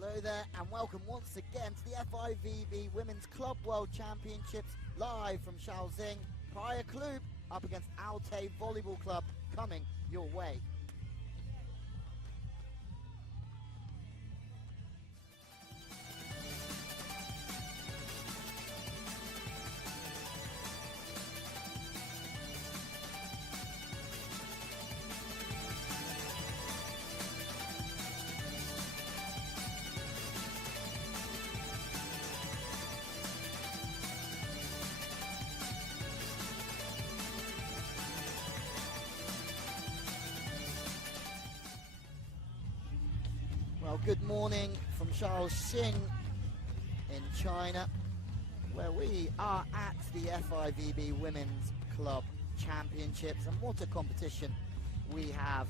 Hello there and welcome once again to the FIVB Women's Club World Championships live from Shaoxing. Praia Clube up against Altay Volleyball Club coming your way. Well, good morning from Shaoxing in China, where we are at the FIVB Women's Club Championships. And what a competition we have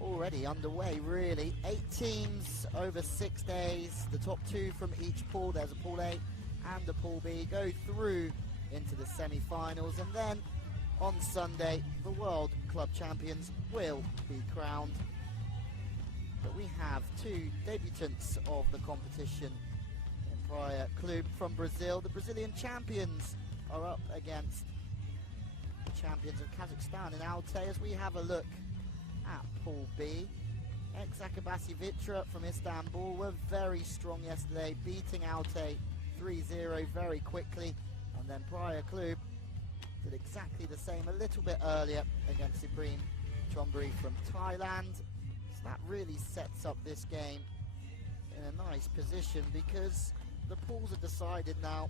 already underway, really. 8 teams over 6 days. The top 2 from each pool, there's a Pool A and a Pool B, go through into the semi-finals. And then on Sunday, the World Club Champions will be crowned. But we have 2 debutants of the competition in Praia Clube from Brazil. The Brazilian champions are up against the champions of Kazakhstan in Altay as we have a look at Pool B. Ex-Akabasi Vitra from Istanbul were very strong yesterday, beating Altay 3-0 very quickly. And then Praia Clube did exactly the same a little bit earlier against Supreme Chonburi from Thailand. That really sets up this game in a nice position because the pools are decided now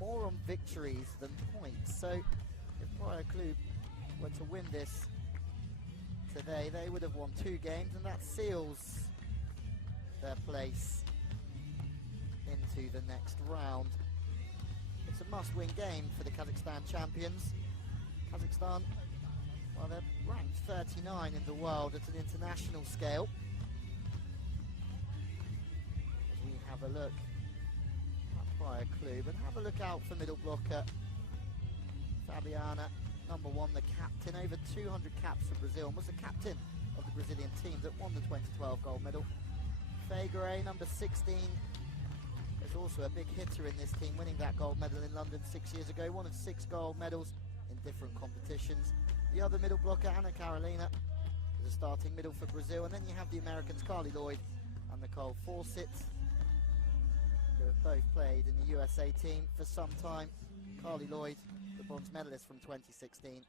more on victories than points. So if Praia Clube were to win this today, they would have won 2 games, and that seals their place into the next round. It's a must-win game for the Kazakhstan champions. Kazakhstan, well, they're ranked 39 in the world at an international scale. As we have a look at Praia Clube and have a look out for middle blocker Fabiana, number 1, the captain, over 200 caps for Brazil, and was the captain of the Brazilian team that won the 2012 gold medal. Fegare, number 16, is also a big hitter in this team, winning that gold medal in London 6 years ago, one of 6 gold medals in different competitions. The other middle blocker, Ana Carolina, is a starting middle for Brazil. And then you have the Americans, Carli Lloyd and Nicole Fawcett, who have both played in the USA team for some time. Carli Lloyd, the bronze medalist from 2016.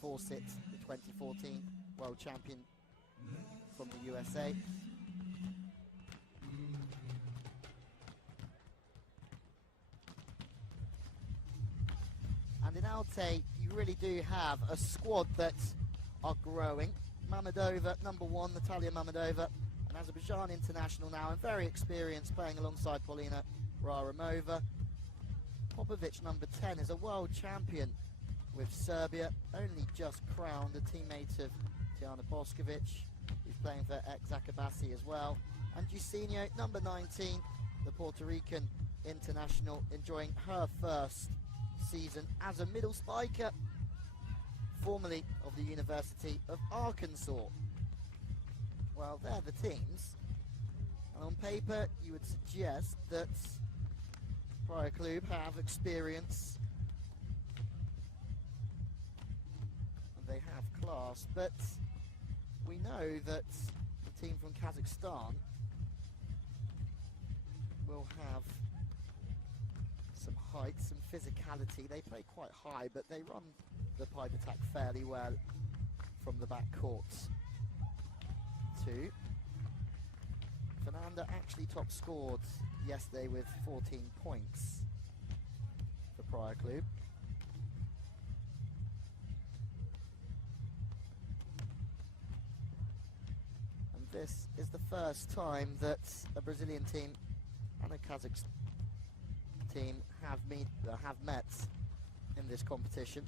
Fawcett, the 2014 world champion from the USA. And in Altay, you really do have a squad that are growing. Mamedova, number 1, Natalia Mamedova, an Azerbaijan international now and very experienced, playing alongside Paulina Raramova. Popovic, number 10, is a world champion with Serbia, only just crowned, a teammate of Tijana Boskovic, who's playing for ex-Akabasi as well. And Giusinho, number 19, the Puerto Rican international, enjoying her first season as a middle spiker, formerly of the University of Arkansas. Well, they're the teams, and on paper you would suggest that Praia Clube have experience and they have class, but we know that the team from Kazakhstan will have some height, some physicality. They play quite high, but they run the pipe attack fairly well from the back courts. 2. Fernanda actually top scored yesterday with 14 points for Praia Clube. And this is the first time that a Brazilian team and a Kazakh team have met in this competition.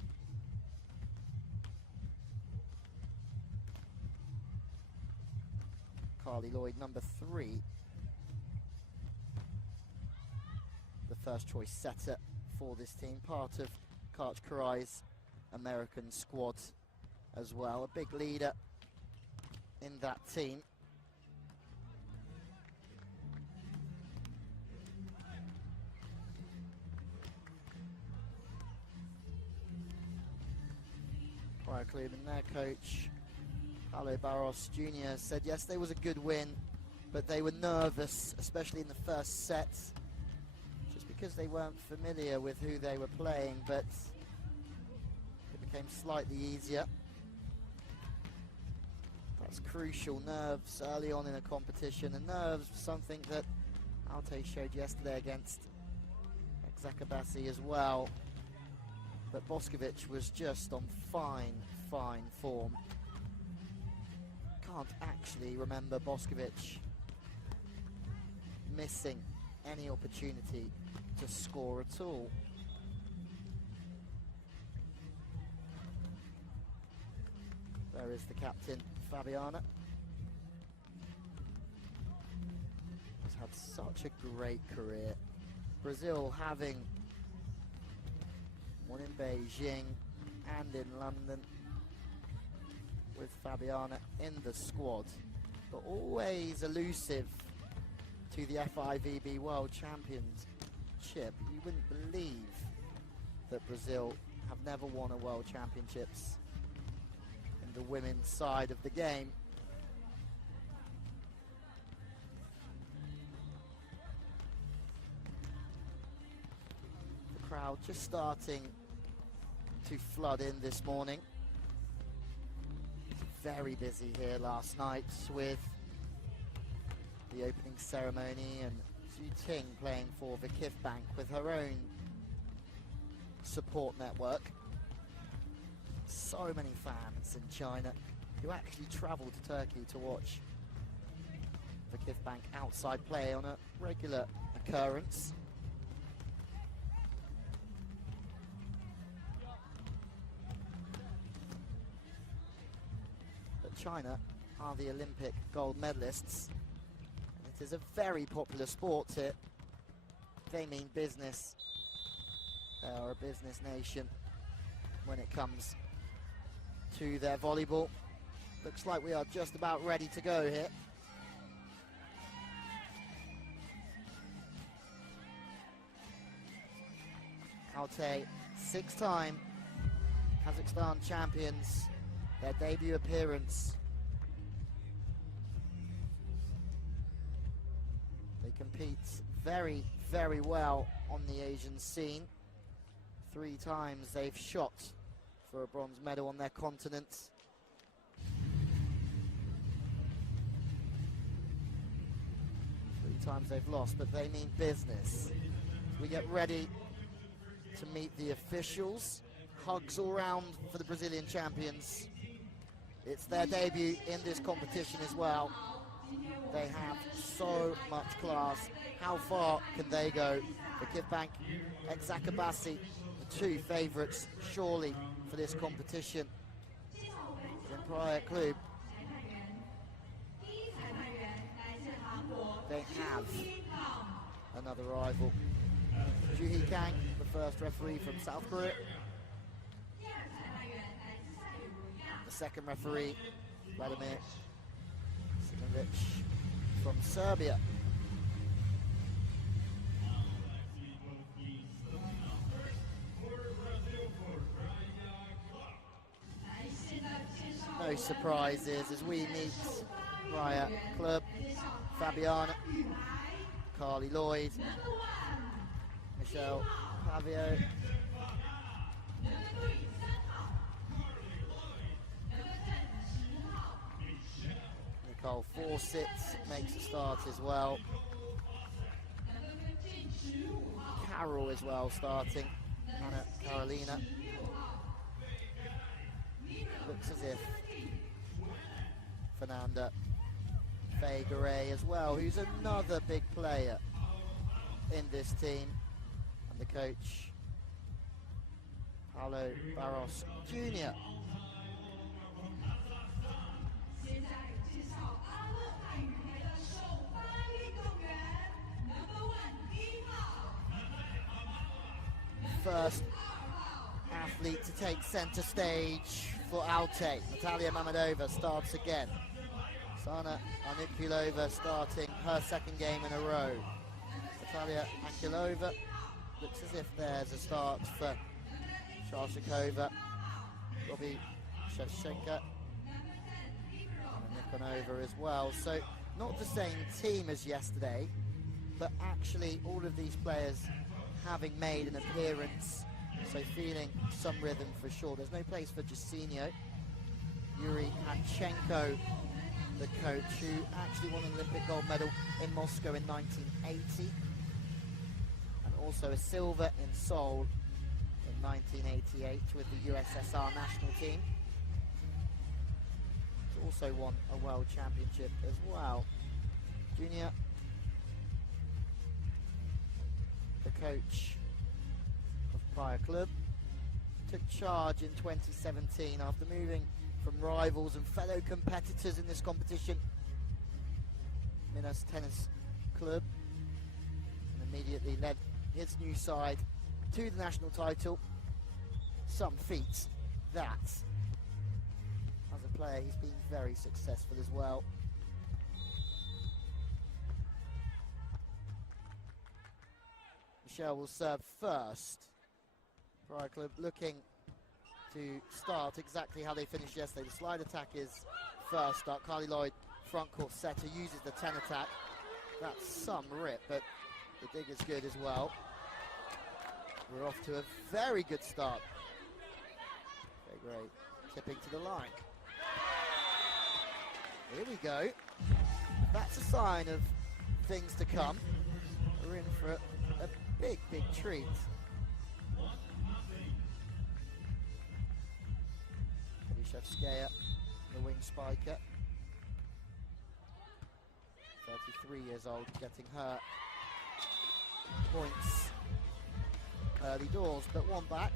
Carli Lloyd, number 3, the first choice setter for this team, part of Karch Karai's American squad as well, a big leader in that team. Praia Clube, and their coach, Carli Lloyd Jr., said yesterday was a good win, but they were nervous, especially in the first set, just because they weren't familiar with who they were playing, but it became slightly easier. That's crucial, nerves early on in a competition, and nerves something that Altay showed yesterday against Zakabasi as well. But Boskovic was just on fine form. Can't actually remember Boskovic missing any opportunity to score at all. There is the captain, Fabiana. Has had such a great career. Brazil having one in Beijing and in London, with Fabiana in the squad, but always elusive to the FIVB World Championship. You wouldn't believe that Brazil have never won a World Championships in the women's side of the game. The crowd just starting to flood in this morning. Very busy here last night with the opening ceremony, and Zhu Ting playing for the KIF Bank with her own support network. So many fans in China who actually travel to Turkey to watch the KIF Bank outside play on a regular occurrence. China are the Olympic gold medalists, and it is a very popular sport here. They mean business. They are a business nation when it comes to their volleyball. Looks like we are just about ready to go here. Altay, 6-time Kazakhstan champions. Their debut appearance. They compete very, very well on the Asian scene. 3 times they've shot for a bronze medal on their continent. 3 times they've lost, but they mean business. We get ready to meet the officials. Hugs all round for the Brazilian champions. It's their debut in this competition as well. They have so much class. How far can they go? The KIF Bank and Zakabasi, the 2 favourites surely for this competition. In Praia Clube, they have another rival. Juhee Kang, the first referee from South Korea. Second referee, Vladimir Simovic from Serbia. No surprises as we meet Praia Clube, Fabiana, Carli Lloyd, Michelle Pavio, Nicole Fawcett makes a start as well. Carol as well starting. Anna Carolina. Looks as if Fernanda Faye-Garay as well, who's another big player in this team. And the coach, Paulo Barros Jr. First athlete to take centre stage for Altay. Natalia Mamedova starts again. Sana Anikulova starting her second game in a row. Natalia Ankilova, looks as if there's a start for Sharshikova. Robbie Shevchenko. And a nick on over as well. So not the same team as yesterday, but actually all of these players having made an appearance, so feeling some rhythm for sure. There's no place for Jacinho. Yuri Hanchenko, the coach, who actually won an Olympic gold medal in Moscow in 1980, and also a silver in Seoul in 1988 with the USSR national team. He's also won a world championship as well. Junior, the coach of Praia Clube, took charge in 2017 after moving from rivals and fellow competitors in this competition, Minas Tennis Club, and immediately led his new side to the national title. Some feats that. As a player, he's been very successful as well. Michelle will serve first. Praia Clube looking to start exactly how they finished yesterday. The slide attack is first up. Carli Lloyd, front court setter, uses the 10 attack. That's some rip, but the dig is good as well. We're off to a very good start. Okay, great. Tipping to the line. Here we go. That's a sign of things to come. We're in for a big, big treat. Shevskaya, the wing spiker, 33 years old, getting her points early doors, but one back.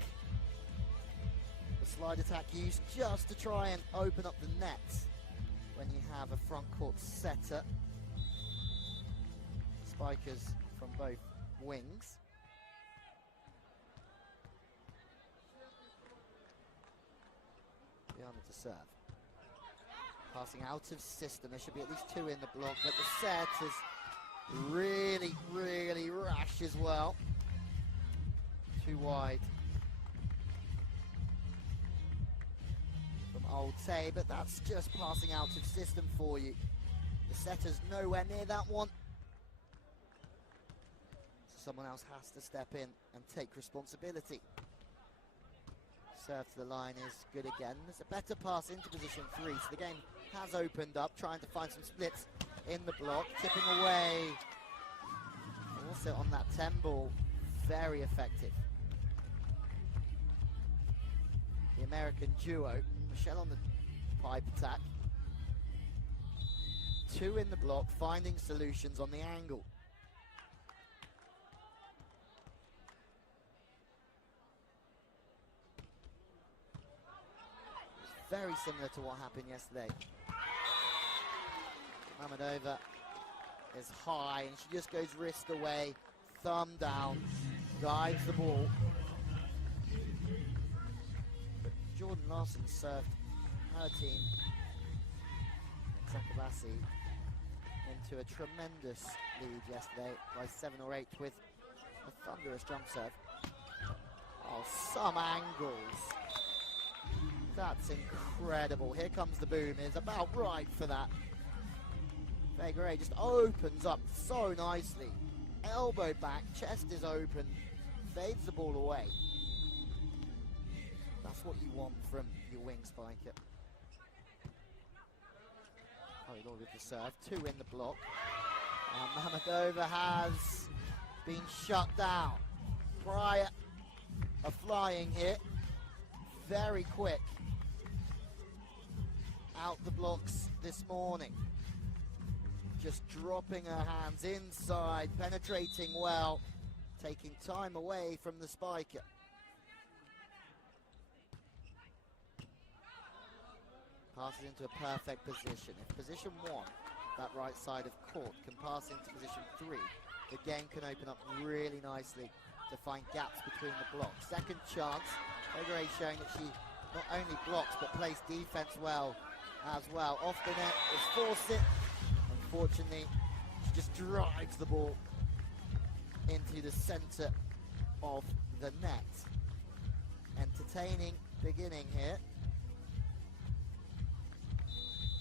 The slide attack used just to try and open up the net when you have a front court setter. Spikers from both wings. Diana to serve. Passing out of system. There should be at least two in the block, but the set is really, really rash as well. Too wide from Altay, but that's just passing out of system for you. The setter's nowhere near that one. So someone else has to step in and take responsibility. Serve to the line is good again. There's a better pass into position 3, so the game has opened up, trying to find some splits in the block, tipping away. Also on that 10 ball, very effective. The American duo, Michelle on the pipe attack. 2 in the block, finding solutions on the angle. Very similar to what happened yesterday. Mamedova is high and she just goes wrist away, thumb down, guides the ball. But Jordan Larson served her team, Zakabasi, into a tremendous lead yesterday by 7 or 8 with a thunderous jump serve. Oh, some angles. That's incredible. Here comes the boom. It's about right for that. Vegare just opens up so nicely. Elbow back, chest is open, fades the ball away. That's what you want from your wing spiker. Carli Lloyd with the serve. 2 in the block. Mamedova has been shut down. Praia are flying here. Very quick. Out the blocks this morning. Just dropping her hands inside, penetrating well, taking time away from the spiker. Passes into a perfect position. If position 1, that right side of court, can pass into position 3, the game can open up really nicely to find gaps between the blocks. Second chance. Vegare showing that she not only blocks but plays defense well as well. Off the net is force it. Unfortunately, she just drives the ball into the center of the net. Entertaining beginning here.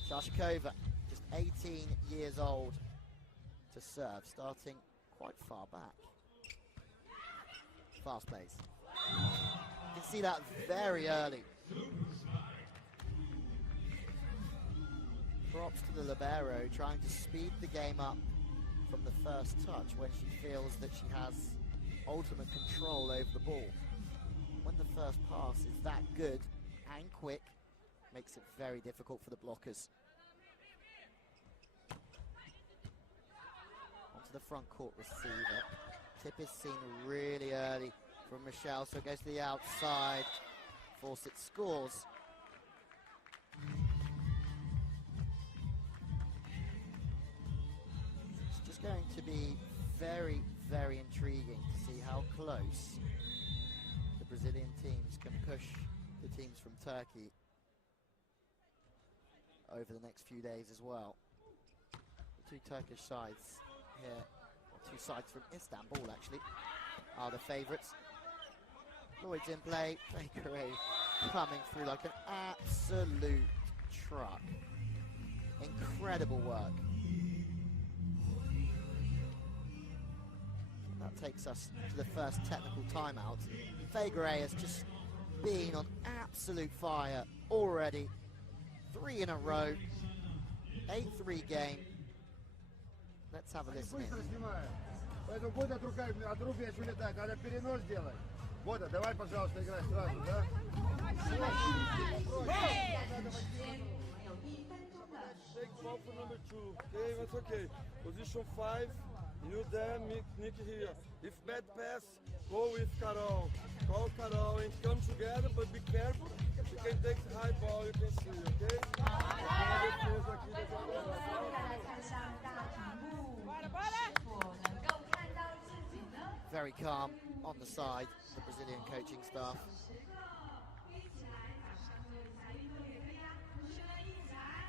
Shashkova, just 18 years old to serve, starting quite far back. Fast pace. You can see that very early. Props to the libero, trying to speed the game up from the first touch when she feels that she has ultimate control over the ball. When the first pass is that good and quick, makes it very difficult for the blockers. Onto the front court receiver. Tip is seen really early from Michelle, so it goes to the outside. Fawcett scores. It's just going to be very, very intriguing to see how close the Brazilian teams can push the teams from Turkey over the next few days as well. The two Turkish sides here, or two sides from Istanbul actually, are the favourites. Lloyd's in play, Bakery coming through like an absolute truck. Incredible work. That takes us to the first technical timeout. Fageré has just been on absolute fire already. 3 in a row, 8-3 game. Let's have a listen in. Поэтому Бода от рук мяч улетает, надо перенос делать. Бода, давай, пожалуйста, играй сразу, да? Take ball for number 2, okay, that's okay. Position 5, you there, Nick here. If bad pass, go with Carol. Call Carol and come together, but be careful. You can take the high ball, you can see, okay? Very calm on the side, the Brazilian coaching staff.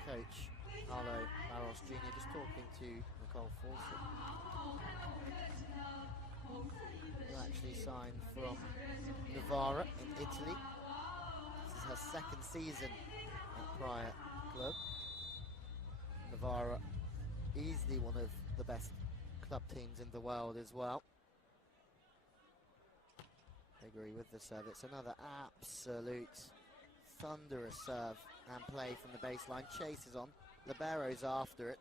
Coach Carlo Lloyd Jr. just talking to Nicole Fawcett, who actually signed from Novara in Italy. This is her second season at Praia Clube. Novara, easily one of the best club teams in the world as well. I agree with the serve. It's another absolute thunderous serve and play from the baseline. Chases on. Libero's after it.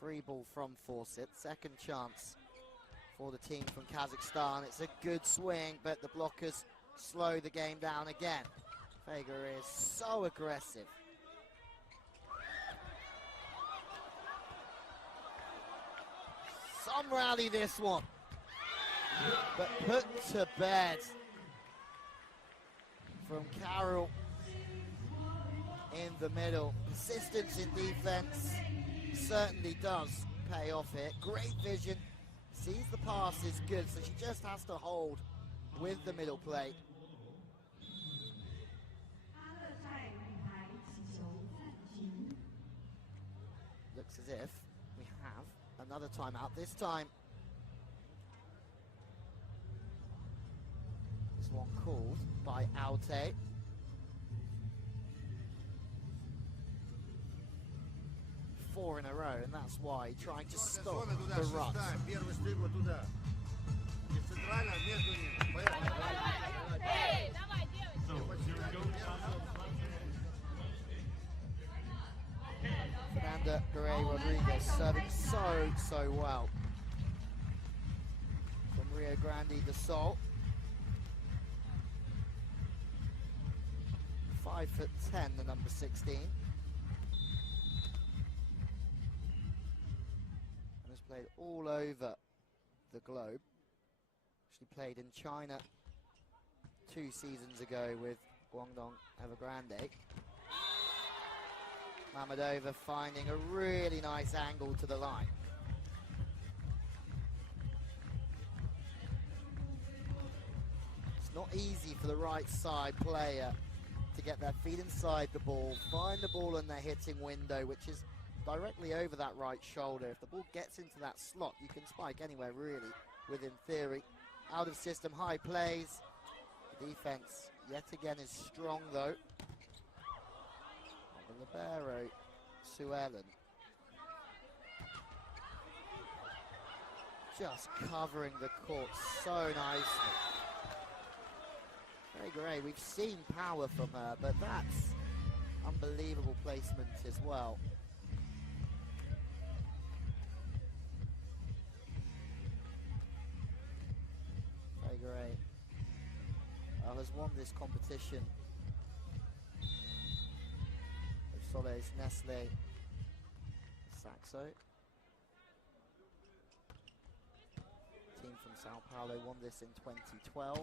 Free ball from Fawcett. Second chance for the team from Kazakhstan. It's a good swing, but the blockers slow the game down again. Fager is so aggressive. Some rally this one, but put to bed from Carol in the middle. Persistence in defense certainly does pay off here. Great vision, sees the pass is good, so she just has to hold with the middle play. Looks as if we have another timeout. This time, this one called by Altay. Four in a row, and that's why trying to stop the run. Fernanda Garay Rodriguez serving so well from Rio Grande do Sul. 5'10", the number 16. And has played all over the globe. She played in China 2 seasons ago with Guangdong Evergrande. Mamadova finding a really nice angle to the line. It's not easy for the right side player to get their feet inside the ball, find the ball in their hitting window, which is directly over that right shoulder. If the ball gets into that slot, you can spike anywhere really, within theory. Out of system, high plays. The defense yet again is strong though. The libero Suellen. Just covering the court so nicely. Very great. We've seen power from her, but that's unbelievable placement as well. Very great. Has won this competition. Soles, Nestle, Saxo. Team from Sao Paulo won this in 2012.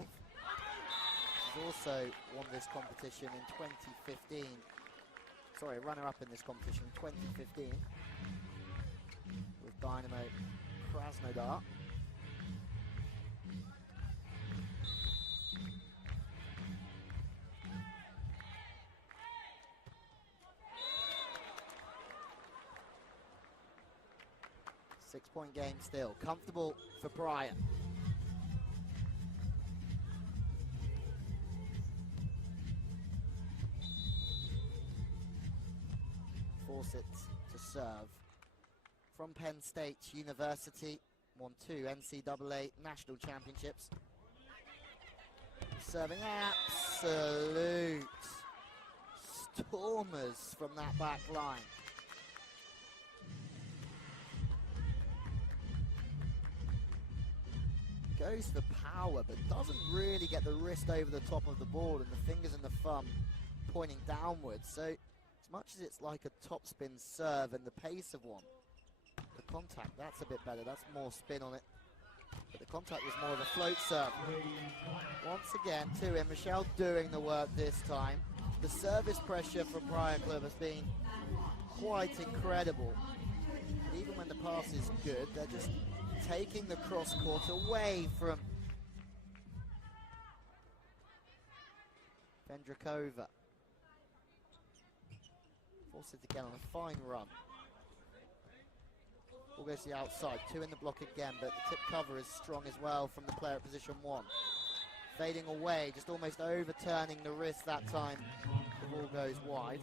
She's also won this competition in 2015. Sorry, runner-up in this competition in 2015 with Dynamo Krasnodar. Six-point game still. Comfortable for Praia. Fawcett to serve. From Penn State University, won 2 NCAA National Championships. Serving absolute stormers from that back line. Goes for power, but doesn't really get the wrist over the top of the board and the fingers and the thumb pointing downwards. So as much as it's like a topspin serve and the pace of one, the contact, that's a bit better. That's more spin on it. But the contact was more of a float serve. Once again, two in. Michelle doing the work this time. The service pressure from Praia Club has been quite incredible. But even when the pass is good, they're just taking the cross court away from Vendrakova. Forces it again on a fine run. Ball goes to the outside, 2 in the block again, but the tip cover is strong as well from the player at position 1. Fading away, just almost overturning the wrist that time. The ball goes wide.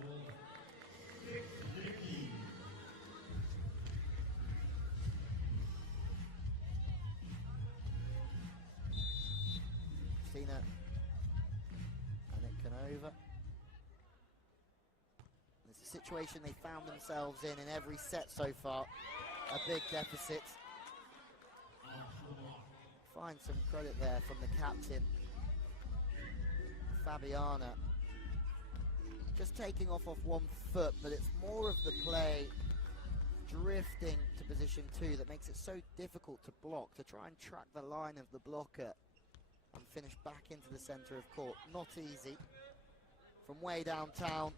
Christina and it can over. It's a situation they found themselves in every set so far. A big deficit. Find some credit there from the captain, Fabiana. Just taking off 1 foot, but it's more of the play drifting to position 2 that makes it so difficult to block, to try and track the line of the blocker and finish back into the centre of court. Not easy. From way downtown.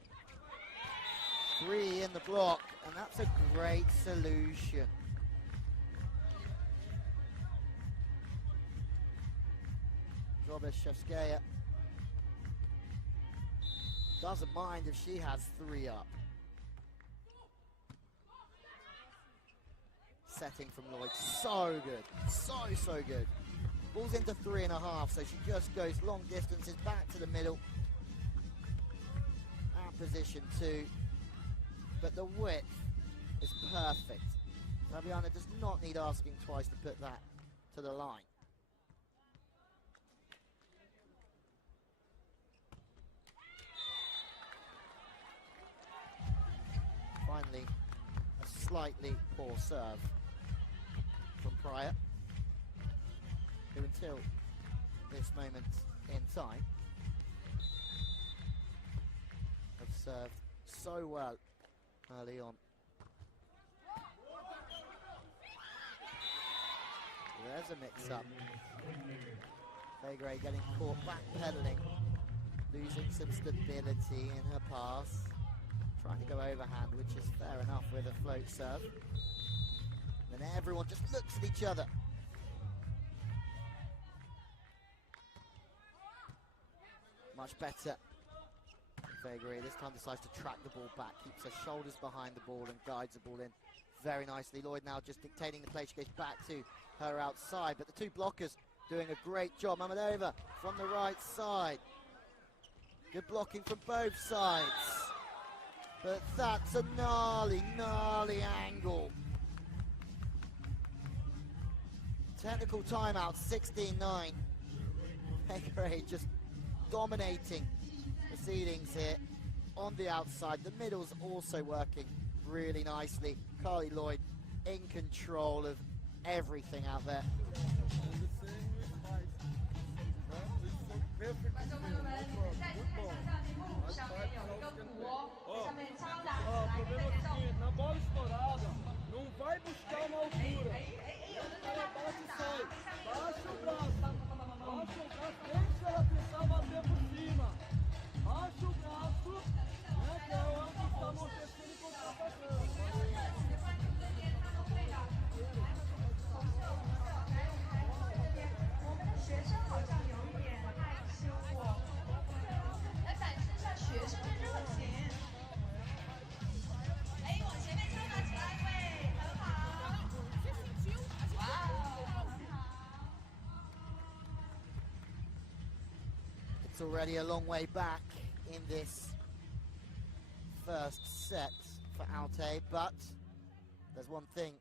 3 in the block, and that's a great solution. Drobeshevskaya doesn't mind if she has 3 up. Setting from Lloyd, so good, so good. Ball's into 3.5, so she just goes long distances back to the middle. At position 2. But the width is perfect. Fabiana does not need asking twice to put that to the line. Finally, a slightly poor serve from Praia, who until this moment in time have served so well early on. There's a mix-up. Fegre getting caught backpedaling, losing some stability in her pass, trying to go overhand, which is fair enough with a float serve. And then everyone just looks at each other. Much better. Fegre this time decides to track the ball back, keeps her shoulders behind the ball and guides the ball in very nicely. Lloyd now just dictating the play. She goes back to her outside, but the 2 blockers doing a great job. Mamadova from the right side. Good blocking from both sides. But that's a gnarly, gnarly angle. Technical timeout, 16-9. Figure just dominating proceedings here on the outside. The middle's also working really nicely. Carli Lloyd in control of everything out there. Na bola estourada, não vai buscar uma altura. Bate e sai. Baixa o braço, deixa ela tentar bater por cima. Baixa o braço, né, que é o que está amortecendo e contra-atacando. 往前面敲打起来，对，很好。哇哦，很好。 It's already a long way back in this first set for Altay, but there's one thing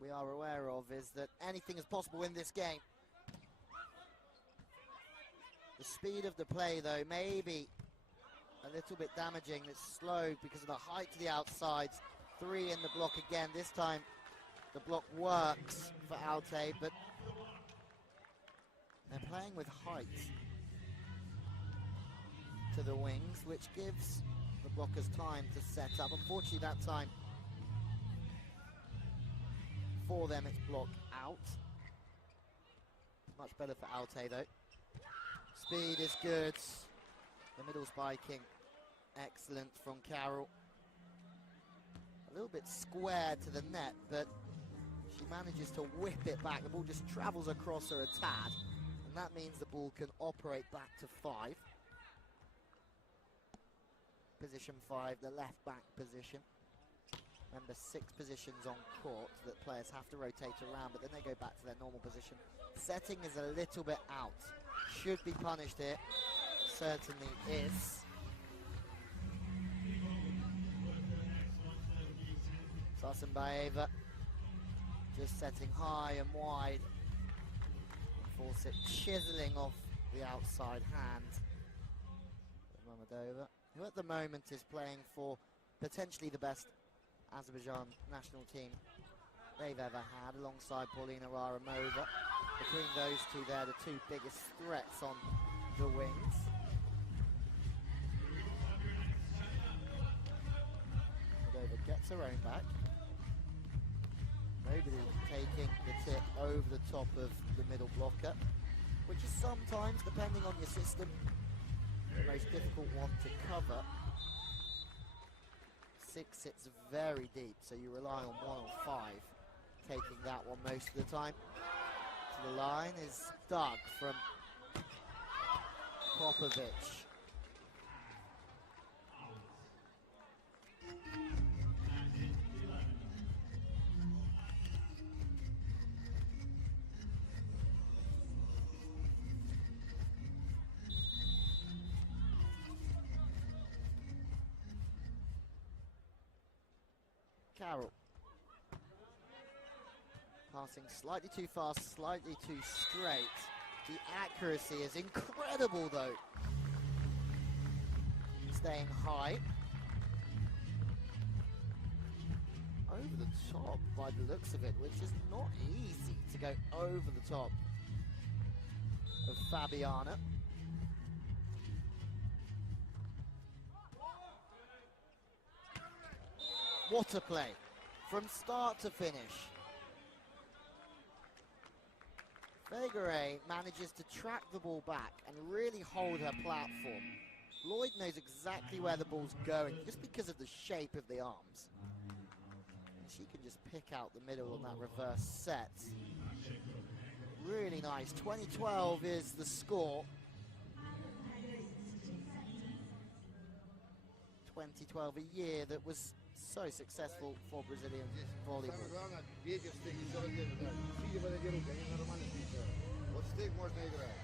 we are aware of, is that anything is possible in this game. The speed of the play, though, maybe a little bit damaging. It's slow because of the height to the outsides. 3 in the block again. This time the block works for Altay, but they're playing with height to the wings, which gives the blockers time to set up. Unfortunately, that time for them it's block out. Much better for Altay, though. Speed is good. The middle spiking, excellent from Carol. A little bit square to the net, but she manages to whip it back. The ball just travels across her a tad, and that means the ball can operate back to 5. Position 5, the left back position. Remember, 6 positions on court that players have to rotate around, but then they go back to their normal position. Setting is a little bit out. Should be punished here. Certainly is. Sassenbaeva just setting high and wide. Force it chiseling off the outside hand. Mamadova, who at the moment is playing for potentially the best Azerbaijan national team they've ever had, alongside Paulina Raramova. Between those two, they're the 2 biggest threats on the wings. Mamadova gets her own back. Nobody taking the tip over the top of the middle blocker, which is sometimes, depending on your system, the most difficult one to cover. 6 sits very deep, so you rely on 1 or 5 taking that one most of the time. To the line is Doug from Popovic. Carol. Passing slightly too fast, slightly too straight. The accuracy is incredible, though. Staying high. Over the top by the looks of it, which is not easy to go over the top of Fabiana. What a play from start to finish. Fegere manages to track the ball back and really hold her platform. Lloyd knows exactly where the ball's going just because of the shape of the arms. And she can just pick out the middle on that reverse set. Really nice. 2012 is the score. 2012, a year that was so successful for Brazilian volleyball. Самое главное, ветер, стык и все раздельно. Сидя под эти руки, они нормально стоят. Вот стык можно играть.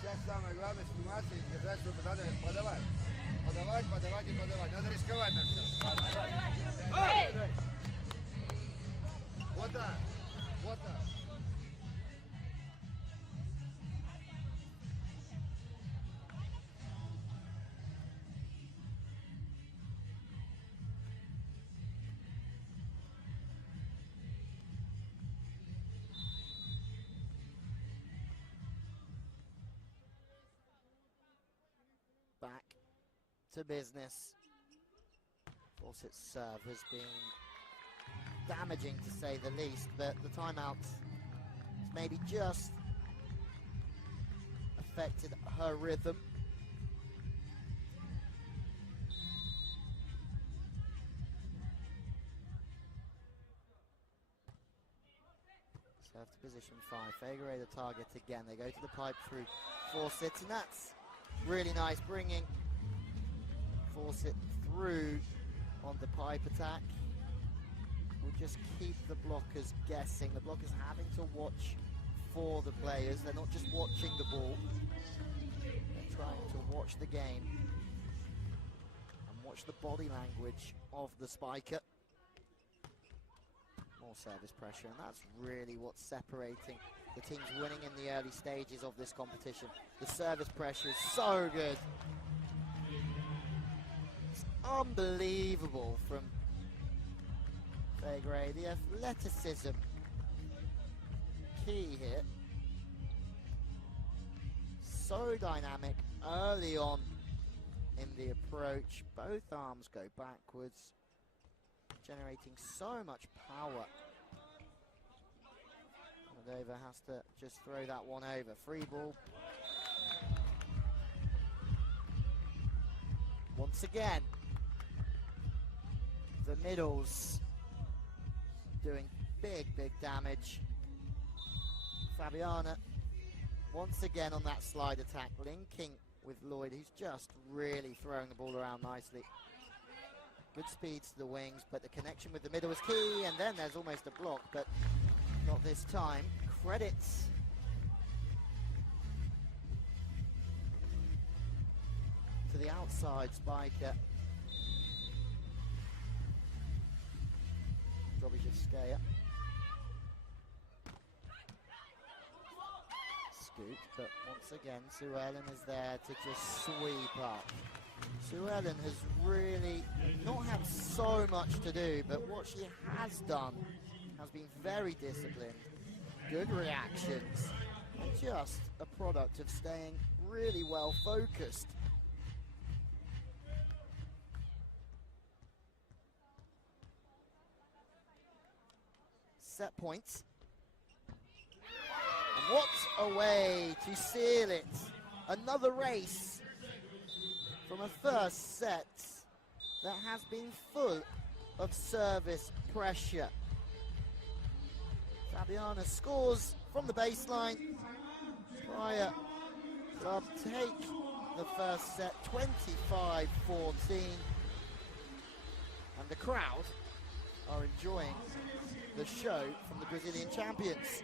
Сейчас самое главное сниматься и держать, чтобы надо подавать. Подавать, подавать и подавать. Надо рисковать на все. Вот так. Вот так. Back to business. Fawcett's serve has been damaging to say the least, but the timeout has maybe just affected her rhythm. Serve to position 5. Figueroa the target again. They go to the pipe through Fawcett, and that's really nice, bringing Fawcett through on the pipe attack. Will just keep the blockers guessing. The blockers having to watch for the players. They're not just watching the ball. They're trying to watch the game and watch the body language of the spiker. More service pressure, and that's really what's separating the teams winning in the early stages of this competition. The service pressure is so good. It's unbelievable from Figueroa. The athleticism key here. So dynamic early on in the approach. Both arms go backwards, generating so much power. Moldova has to just throw that one over. Free ball. Once again, the middles doing big damage. Fabiana once again on that slide attack, linking with Lloyd, who's just really throwing the ball around nicely. Good speeds to the wings, but the connection with the middle is key, and then there's almost a block, but not this time. Credits to the outside spiker. Drobishevskaya. Scoop, but once again, Sue Ellen is there to just sweep up. Sue Ellen has really not had so much to do, but what she has done has been very disciplined, good reactions, and just a product of staying really well focused. Set points. And what a way to seal it. Another race from a first set that has been full of service pressure. Fabiana scores from the baseline. Praia Club take the first set 25-14. And the crowd are enjoying the show from the Brazilian champions.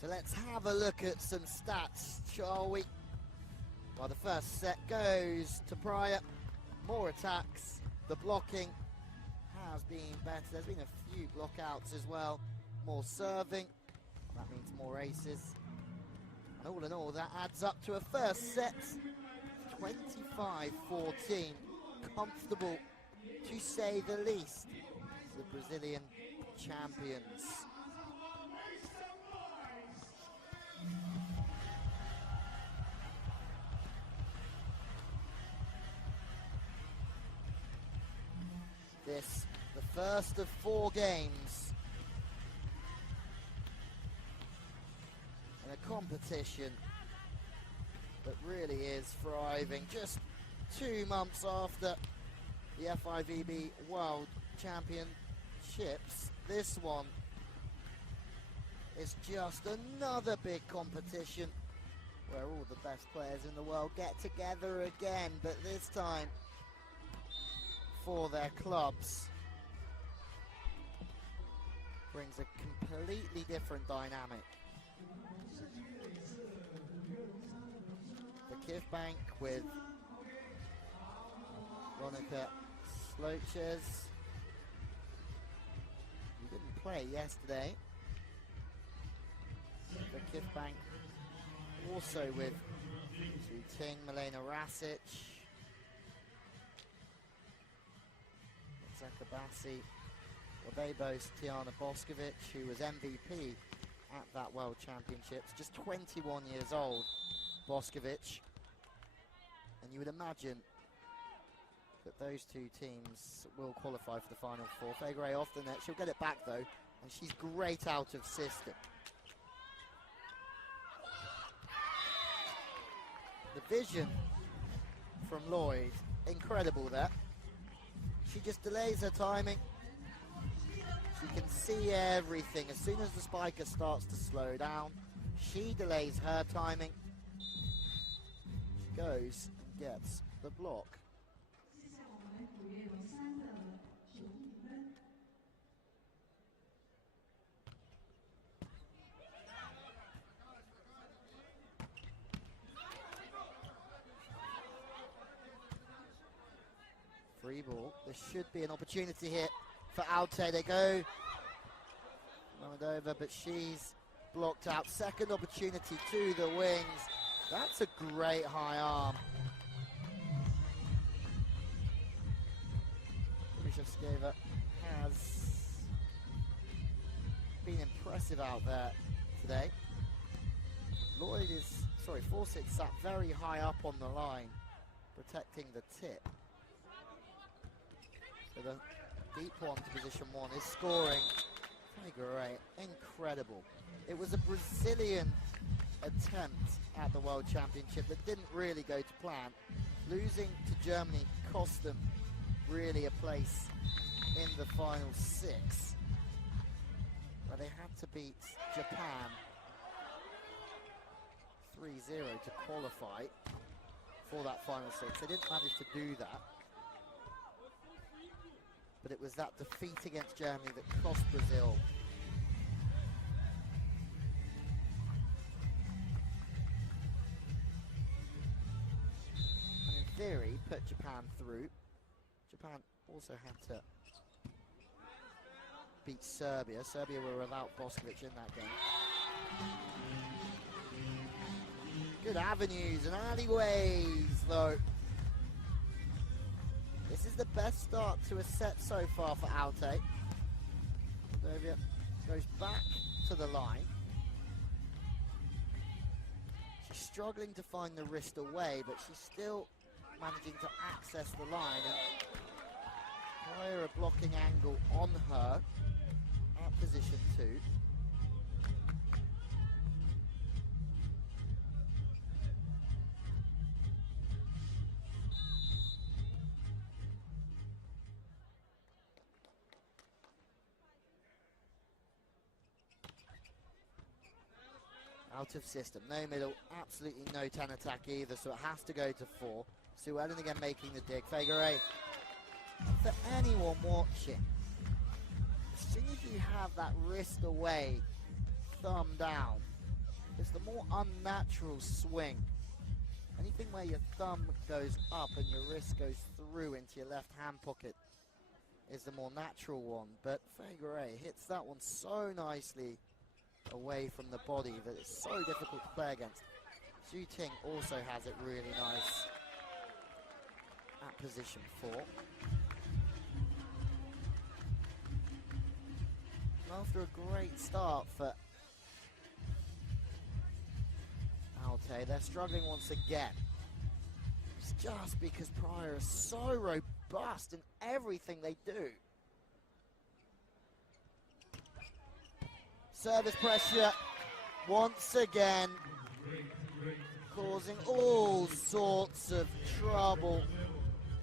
So let's have a look at some stats, shall we? Well, the first set goes to Praia. More attacks. The blocking has been better. There's been a few blockouts as well. More serving. That means more aces. And all in all, that adds up to a first set, 25-14. Comfortable, to say the least, the Brazilian champions. This, the first of 4 games in a competition that really is thriving. Just 2 months after the FIVB World Championships, this one is just another big competition where all the best players in the world get together again, but this time for their clubs. Brings a completely different dynamic. The Kif Bank with Veronica Sloches, who didn't play yesterday. The Kif Bank also with Su Ting, Milena Rasic, Zakabasi. Well, they boast Tiana Boskovic, who was MVP at that World Championships, just 21 years old, Boskovic. And you would imagine that those 2 teams will qualify for the Final 4. Fegre off the net, she'll get it back though, and she's great out of system. The vision from Lloyd, incredible there. She just delays her timing. She can see everything. As soon as the spiker starts to slow down, she delays her timing. She goes and gets the block. Free ball. There should be an opportunity here for Altay. They go over, but she's blocked out. Second opportunity to the wings. That's a great high arm. Ryszewskieva has been impressive out there today. Lloyd is, Fawcett sat very high up on the line, protecting the tip. So the deep one to position 1 is scoring. Great, incredible. It was a Brazilian attempt at the World Championship that didn't really go to plan. Losing to Germany cost them really a place in the final 6, where they had to beat Japan 3-0 to qualify for that final 6. They didn't manage to do that. But it was that defeat against Germany that cost Brazil. And in theory, put Japan through. Japan also had to beat Serbia. Serbia were without Boskovic in that game. Good avenues and alleyways, though. This is the best start to a set so far for Altay. Moldova goes back to the line. She's struggling to find the wrist away, but she's still managing to access the line and hire a blocking angle on her at position 2. Out of system, no middle, absolutely no 10 attack either, so it has to go to 4. Sue Ellen again making the dig. Fegre. For anyone watching, as soon as you have that wrist away, thumb down, it's the more unnatural swing. Anything where your thumb goes up and your wrist goes through into your left hand pocket is the more natural one, but Fegre hits that one so nicely away from the body that it's so difficult to play against. Zhu Ting also has it really nice at position 4. After a great start for Altay, they're struggling once again. It's just because Praia is so robust in everything they do. Service pressure once again, causing all sorts of trouble.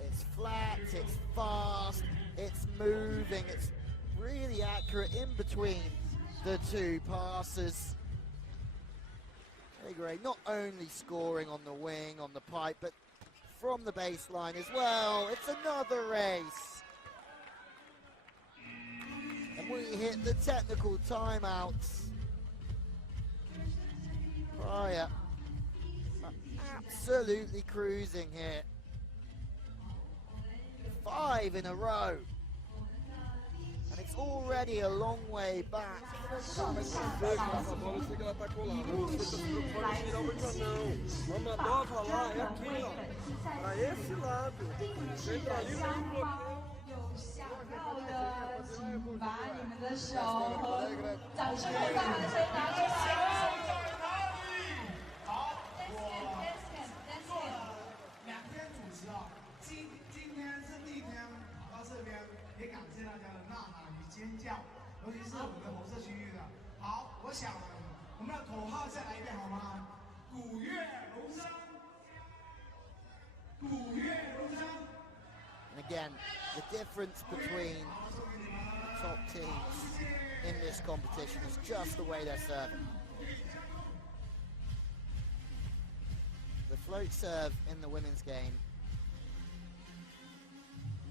It's flat, it's fast, it's moving, it's really accurate in between the two passes. Gray not only scoring on the wing, on the pipe, but from the baseline as well. It's another race. And we hit the technical timeouts. Praia are absolutely cruising here. 5 in a row. And it's already a long way back. Essa bola eu sei que ela tá colada. Você tá se preocupando em tirar muito não. A manobra lá é aqui, ó. Pra esse lado. Centraliza aí o bloqueio. 有想到的，请把你们的手和掌声和大声拿起来。好，我2天主持啊，今天是第一天到这边，也感谢大家的呐喊与尖叫，尤其是我们的红色区域的。好，我想我们的口号再来一遍好吗？古乐龙生，古乐龙生。 And again, the difference between top teams in this competition is just the way they're serving. The float serve in the women's game,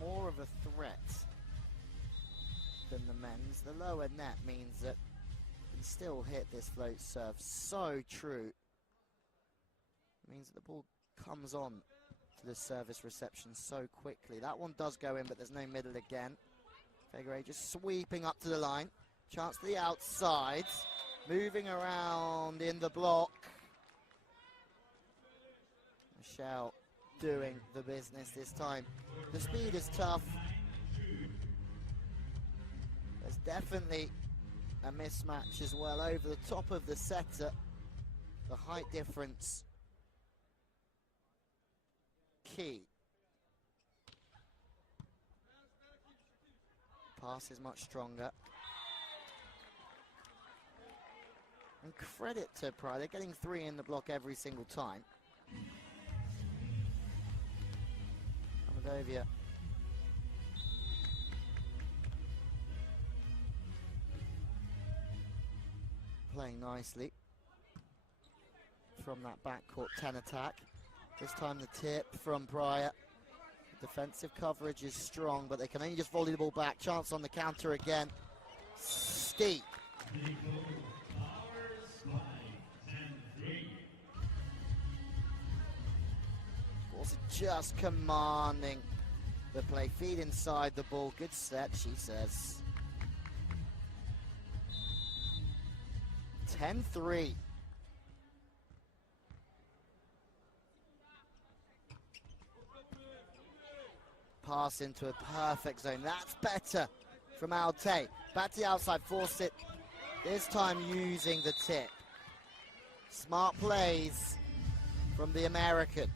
more of a threat than the men's. The lower net means that you can still hit this float serve so true. It means that the ball comes on the service reception so quickly. That one does go in, but there's no middle again. Fegre just sweeping up to the line. Chance to the outside. Moving around in the block. Michelle doing the business this time. The speed is tough. There's definitely a mismatch as well over the top of the setter. The height difference key. Pass is much stronger. And credit to Praia, they're getting 3 in the block every single time. Moldavia. Playing nicely from that backcourt 10 attack. This time the tip from Praia. The defensive coverage is strong, but they can only just volley the ball back. Chance on the counter again. Steep. Also just commanding the play. Feet inside the ball. Good set, she says. 10-3. Pass into a perfect zone. That's better from Altay. Back to the outside, force it. This time using the tip. Smart plays from the American.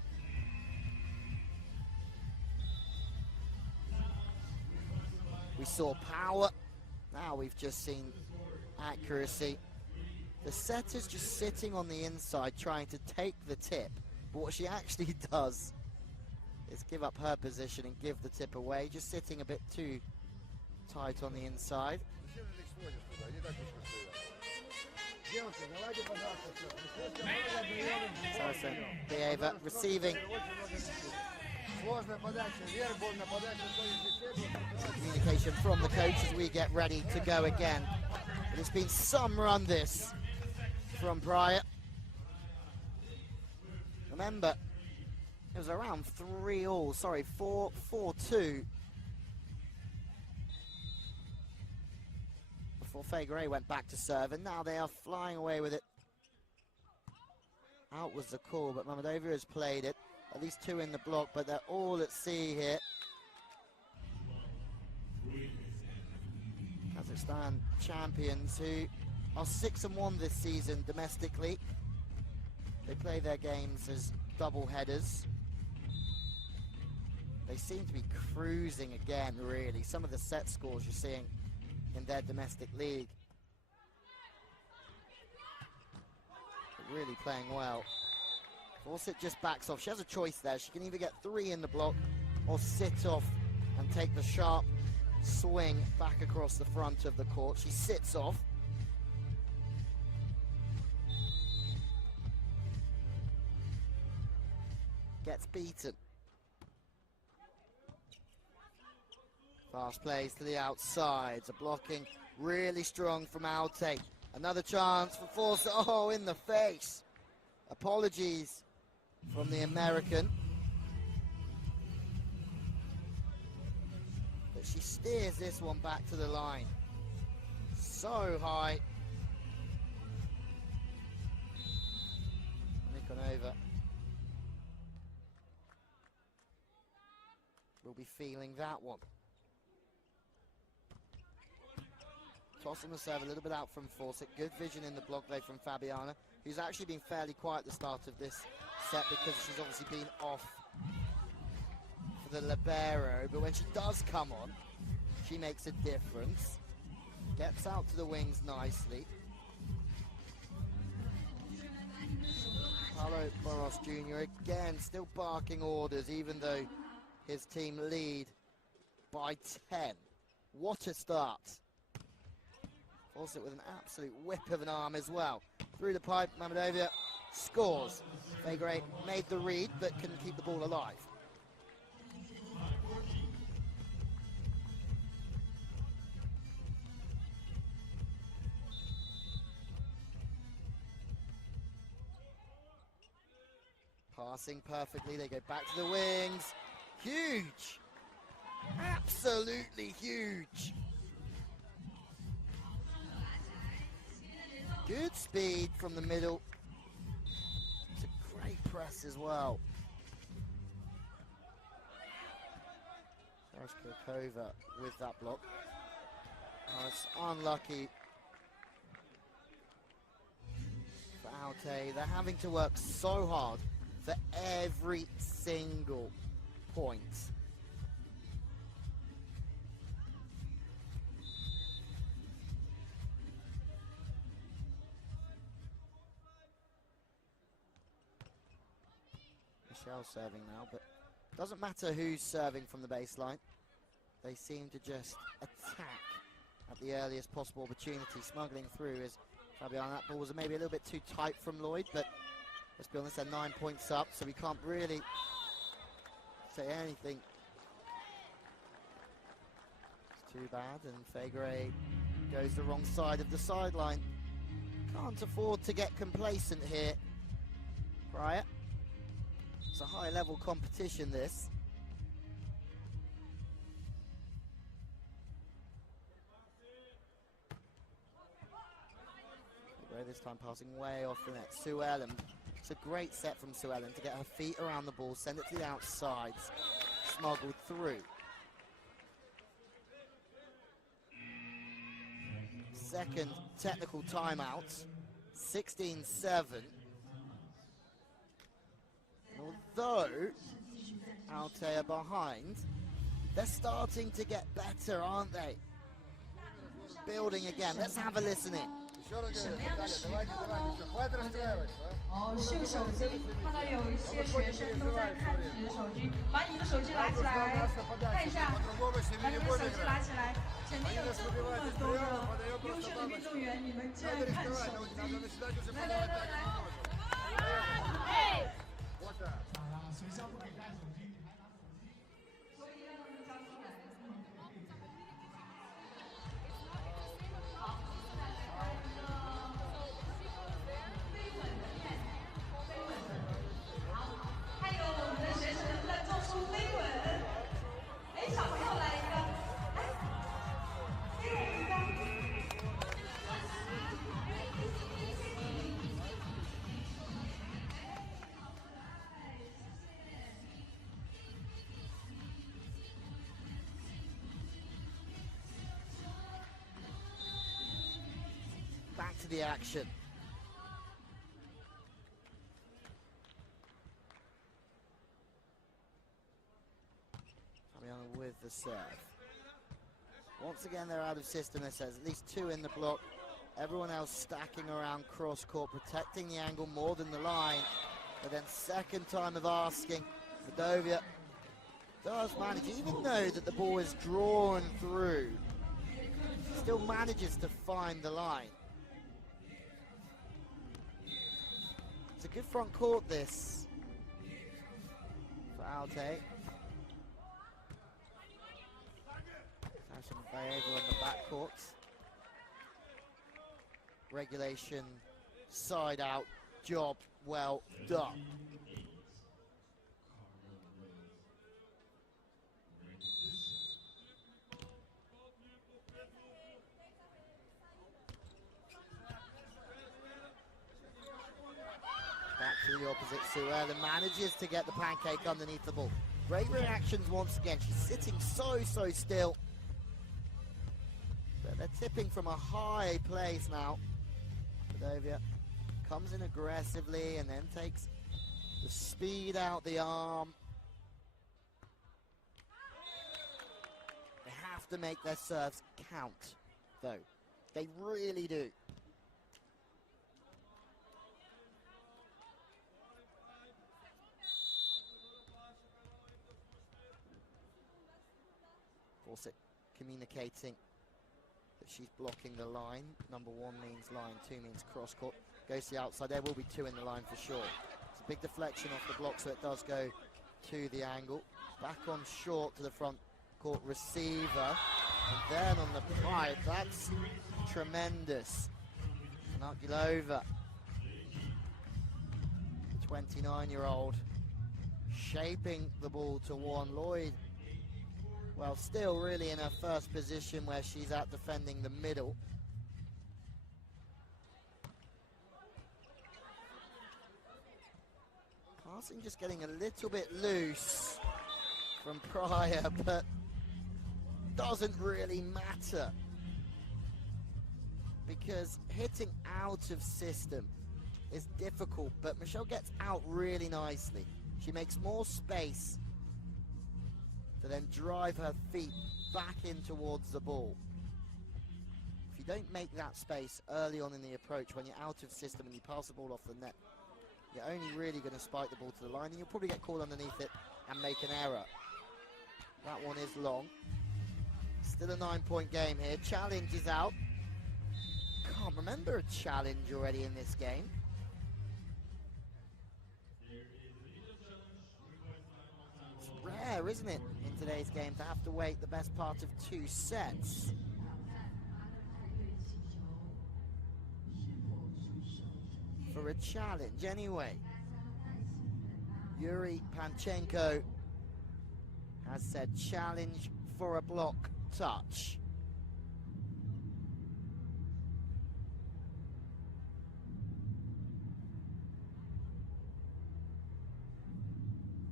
We saw power. Now we've just seen accuracy. The setter's just sitting on the inside trying to take the tip. But what she actually does is give up her position and give the tip away, just sitting a bit too tight on the inside. Saracen Bieva receiving. Communication from the coach as we get ready to go again. But it's been some run this from Praia. Remember, it was around 3-all, sorry, 4-2. Before before Fegre went back to serve, and now they are flying away with it. Out was the call, but Mamedova has played it. At least 2 in the block, but they're all at sea here. Kazakhstan champions who are 6-1 this season domestically. They play their games as double headers. They seem to be cruising again, really. Some of the set scores you're seeing in their domestic league. They're really playing well. Fawcett just backs off. She has a choice there. She can either get 3 in the block or sit off and take the sharp swing back across the front of the court. She sits off. Gets beaten. Fast plays to the outside. A blocking really strong from Altay. Another chance for Fawcett. Oh, in the face. Apologies from the American. But she steers this one back to the line. So high. Nikonova will be feeling that one. Toss on the serve, a little bit out from Fawcett. Good vision in the block though from Fabiana, who's actually been fairly quiet at the start of this set because she's obviously been off for the libero. But when she does come on, she makes a difference. Gets out to the wings nicely. Paulo Boros Jr. again still barking orders even though his team lead by 10. What a start. Also with an absolute whip of an arm as well. Through the pipe, Mamedova scores. Fegre made the read, but couldn't keep the ball alive. Passing perfectly, they go back to the wings. Huge! Absolutely huge! Good speed from the middle. It's a great press as well. Sarashkova with that block. Oh, it's unlucky for Altay. They're having to work so hard for every single point. Serving now, but doesn't matter who's serving from the baseline. They seem to just attack at the earliest possible opportunity, smuggling through as Fabiana. That ball was maybe a little bit too tight from Lloyd, but let's be honest, they're 9 points up, so we can't really say anything. It's too bad, and Fegre goes the wrong side of the sideline. Can't afford to get complacent here. Praia. It's a high-level competition, this. This time passing way off the net. Sue Ellen. It's a great set from Sue Ellen to get her feet around the ball, send it to the outsides, smuggled through. Second technical timeout. 16-7. Although Altay are behind, they're starting to get better, aren't they? Building again. Let's have a listen in. 哦，秀手机，看到有一些学生都在看你的手机，把你的手机拿起来，看一下，把你的手机拿起来，肯定有这么多的优秀的运动员，你们竟然看手机，来来来来，哎。 学校不给带手机，你还拿手机。所以让他们交出来。好，再来看一个飞吻的练，飞吻的。好，还有我们的学生们做出飞吻。哎，小朋友来一个，来，飞吻一个。to the action. Fabiano with the serve. Once again, they're out of system. It says at least 2 in the block. Everyone else stacking around cross court, protecting the angle more than the line. But then second time of asking, Moldova does manage, even though that the ball is drawn through, still manages to find the line. It's a good front court, this, for Altay. Over on the backcourt. Regulation, side out, job well done. Back to the opposite, Suella manages to get the pancake underneath the ball. Great reactions once again. She's sitting so still. They're tipping from a high place now. Moldova comes in aggressively and then takes the speed out the arm. They have to make their serves count, though. They really do. Fawcett communicating that she's blocking the line. Number 1 means line, 2 means cross court. Goes to the outside. There will be 2 in the line for sure. It's a big deflection off the block, so it does go to the angle. Back on short to the front court receiver. And then on the pipe, that's tremendous. Nargilova, the 29-year-old, shaping the ball to one. Lloyd, well, still really in her first position where she's out defending the middle. Passing just getting a little bit loose from Praia, but doesn't really matter because hitting out of system is difficult, but Michelle gets out really nicely. She makes more space to then drive her feet back in towards the ball. If you don't make that space early on in the approach, when you're out of system and you pass the ball off the net, you're only really going to spike the ball to the line, and you'll probably get caught underneath it and make an error. That one is long. Still a 9-point game here. Challenge is out. Can't remember a challenge already in this game. It's rare, isn't it, in today's game to have to wait the best part of 2 sets. For a challenge, anyway. Yuri Panchenko has said challenge for a block touch.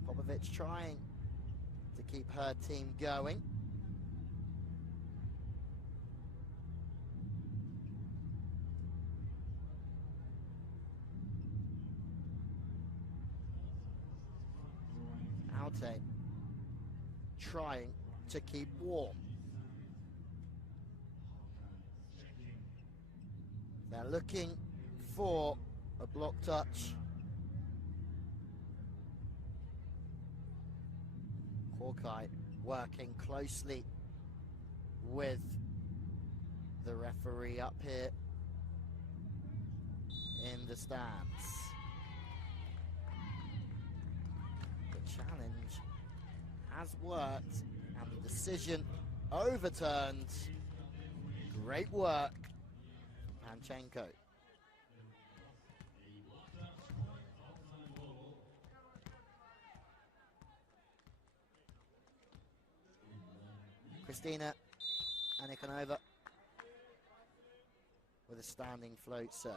Popovic trying to keep her team going. Altay trying to keep warm. They're looking for a block touch. Hawkeye working closely with the referee up here in the stands. The challenge has worked and the decision overturned. Great work, Panchenko. Kristina Anikonova with a standing float serve.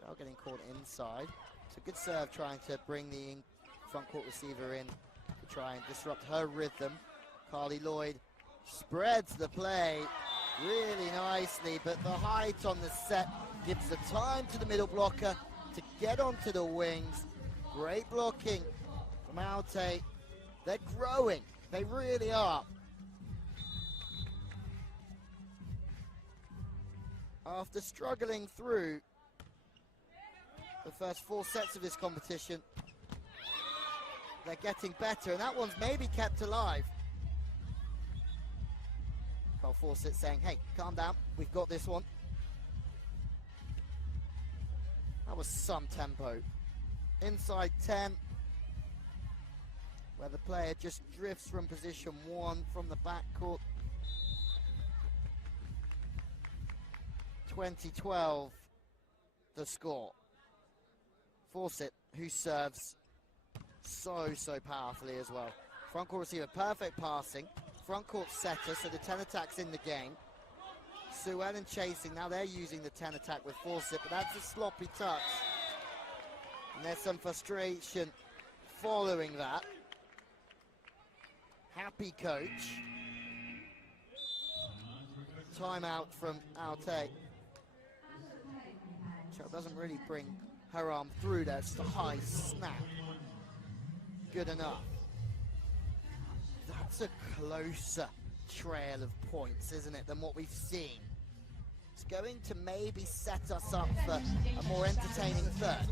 Michelle getting caught inside. It's a good serve trying to bring the front court receiver in to try and disrupt her rhythm. Carli Lloyd spreads the play really nicely, but the height on the set gives the time to the middle blocker to get onto the wings. Great blocking from Altay. They're growing, they really are. After struggling through the first 4 sets of this competition, they're getting better, and that one's maybe kept alive. Carl Fawcett saying, hey, calm down, we've got this one. That was some tempo. Inside 10, where the player just drifts from position 1 from the backcourt. 20-12, the score. Fawcett, who serves so powerfully as well. Front court receiver, perfect passing. Front court setter, so the 10 attacks in the game. Sue Ellen chasing, now they're using the 10 attack with Fawcett, but that's a sloppy touch. And there's some frustration following that. Happy coach. Timeout from Altay. Cho doesn't really bring her arm through there, it's just a high snap. Good enough. That's a closer trail of points, isn't it, than what we've seen. It's going to maybe set us up for a more entertaining third.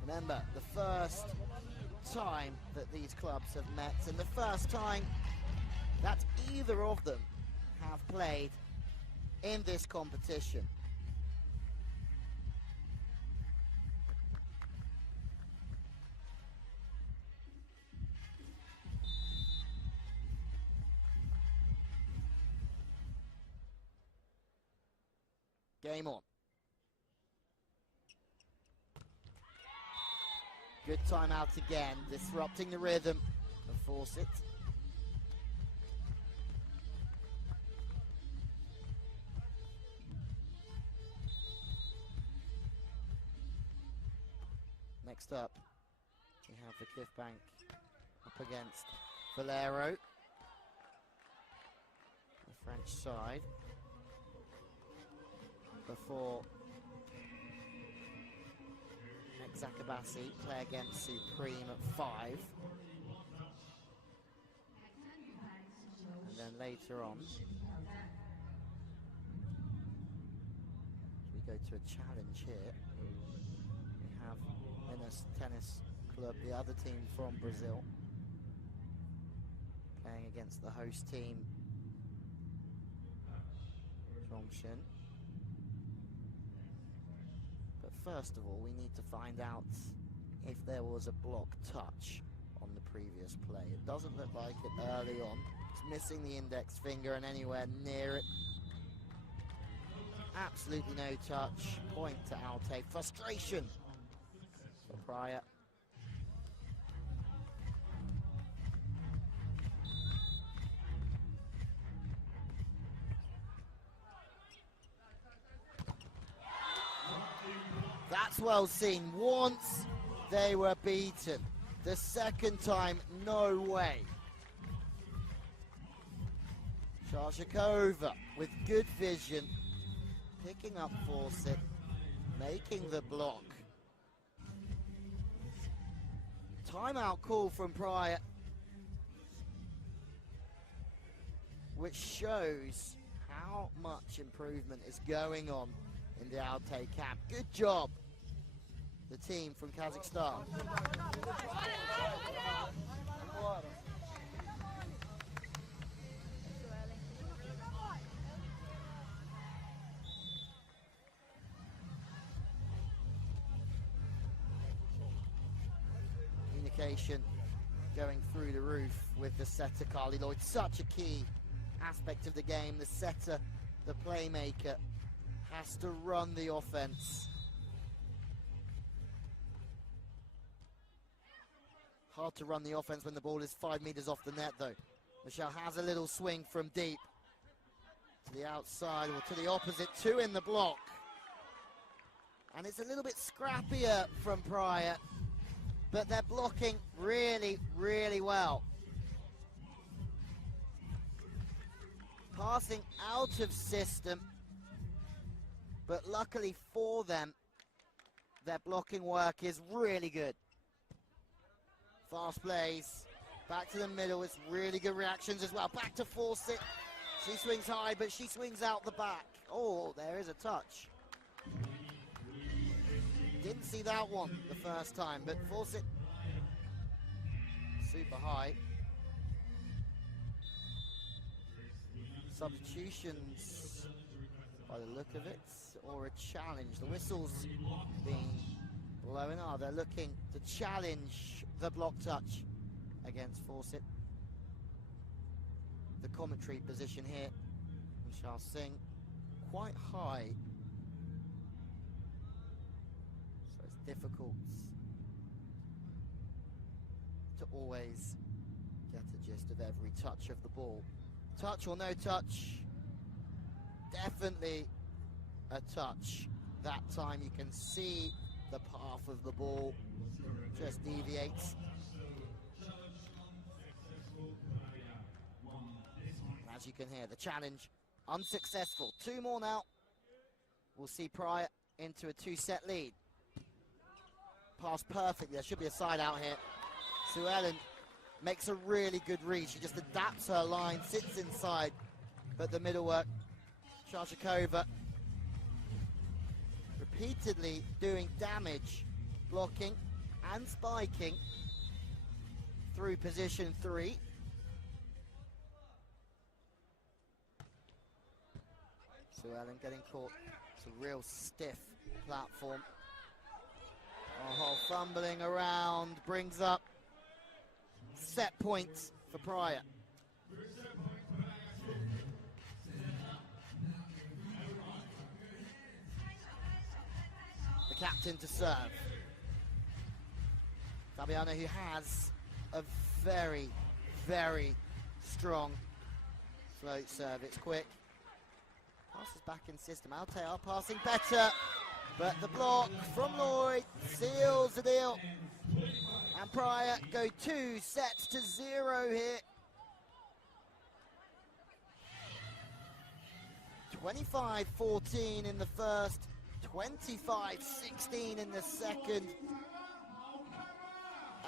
Remember, the first time that these clubs have met, and the first time that either of them have played in this competition. Game on. Good timeout again, disrupting the rhythm of Fawcett. Next up, we have the Cliff Bank up against Valero, the French side, before Zakabasi play against Supreme at 5. And then later on, we go to a challenge here. We have Minas Tennis Club, the other team from Brazil, playing against the host team, Tromsø. First of all, we need to find out if there was a block touch on the previous play. It doesn't look like it early on. It's missing the index finger and anywhere near it. Absolutely no touch. Point to Altay. Frustration for Praia. That's well seen. Once they were beaten. The second time, no way. Shashikova with good vision, picking up Fawcett, making the block. Timeout call from Praia, which shows how much improvement is going on in the Altay camp. Good job, the team from Kazakhstan. Communication going through the roof with the setter, Carli Lloyd. Such a key aspect of the game. The setter, the playmaker, has to run the offense. Hard to run the offense when the ball is 5 meters off the net, though. Michelle has a little swing from deep to the outside, or to the opposite, 2 in the block. And it's a little bit scrappier from Praia. but they're blocking really, really well. Passing out of system, but luckily for them, their blocking work is really good. Fast plays, back to the middle, it's really good reactions as well. Back to Fawcett, she swings high, but she swings out the back. Oh, there is a touch. Didn't see that one the first time, but Fawcett, super high. Substitutions, by the look of it, or a challenge. The whistle's being blown. They're looking to challenge the block touch against Fawcett. The commentary position here, and Charles Singh, quite high. So it's difficult to always get a gist of every touch of the ball. Touch or no touch, definitely a touch. That time you can see the path of the ball just deviates. As you can hear, the challenge unsuccessful. 2 more now. We'll see Praia into a 2-set lead. Pass perfectly. There should be a side out here. Sue Ellen makes a really good read. She just adapts her line, sits inside, but the middle work. Shashikova repeatedly doing damage, blocking and spiking through position 3. Sue Ellen getting caught. It's a real stiff platform. Oh, fumbling around, brings up set points for Praia. The captain to serve. Fabiano, who has a very, very strong float serve. It's quick. Passes back in system. Altay are passing better, but the block from Lloyd seals the deal. And Praia go 2-0 here. 25-14 in the first, 25-16 in the second.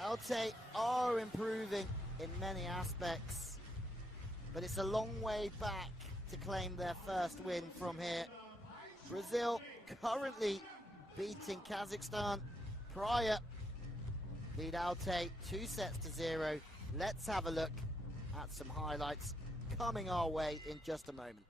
Altay are improving in many aspects, but it's a long way back to claim their first win from here. Brazil currently beating Kazakhstan. Praia lead Altay 2-0. Let's have a look at some highlights coming our way in just a moment.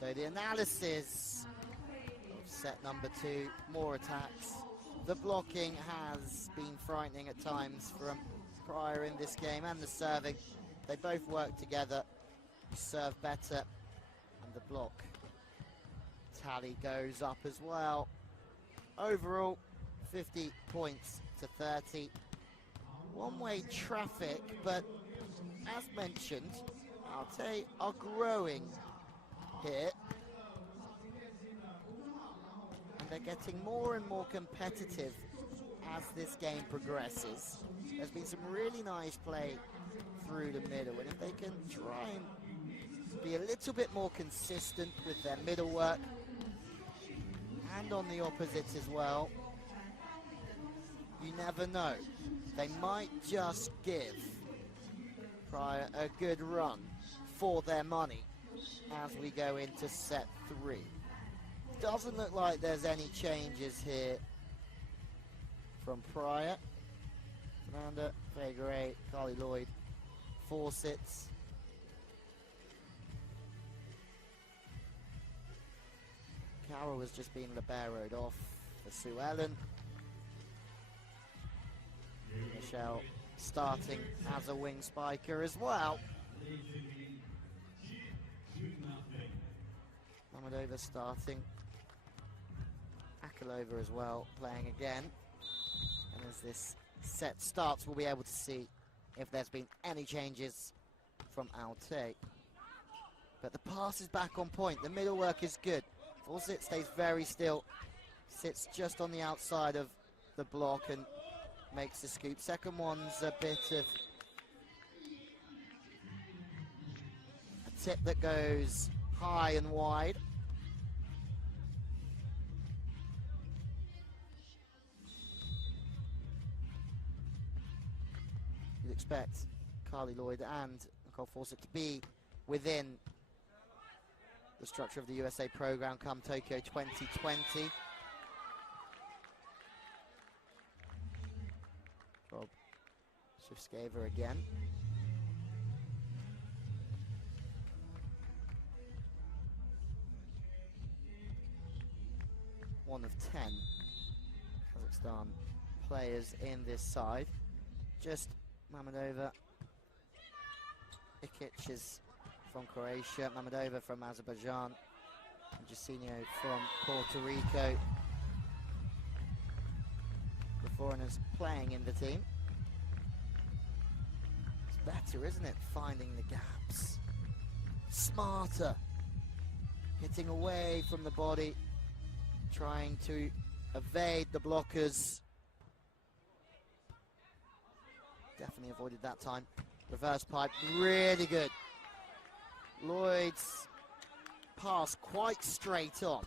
So the analysis of set number 2, more attacks. The blocking has been frightening at times from Praia in this game, and the serving. They both work together, serve better, and the block tally goes up as well. Overall, 50 points to 30. One-way traffic, but as mentioned, Altay are growing here, and they're getting more and more competitive as this game progresses. There's been some really nice play through the middle, and if they can try and be a little bit more consistent with their middle work and on the opposites as well, you never know. They might just give Praia a good run for their money as we go into set 3. Doesn't look like there's any changes here from Praia. Fernanda, Fegre, Carli Lloyd, Fawcett's. Carol has just been liberoed off for Sue Ellen. Michelle starting as a wing spiker as well. Mamadova starting. Akalova as well, playing again. And as this set starts, we'll be able to see if there's been any changes from Altay. But the pass is back on point. The middle work is good. Fawcett stays very still. Sits just on the outside of the block and makes the scoop. Second one's a bit of a tip that goes high and wide. You'd expect Carli Lloyd and Nicole Fawcett to be within the structure of the USA program come Tokyo 2020. Bob Shivskeva again. One of 10 Kazakhstan players in this side. Just Mamadova, Ikic is from Croatia, Mamadova from Azerbaijan, and Jacinho from Puerto Rico. The foreigners playing in the team. It's better, isn't it, finding the gaps. Smarter, hitting away from the body, trying to evade the blockers. Definitely avoided that time. Reverse pipe, really good. Lloyd's pass quite straight on.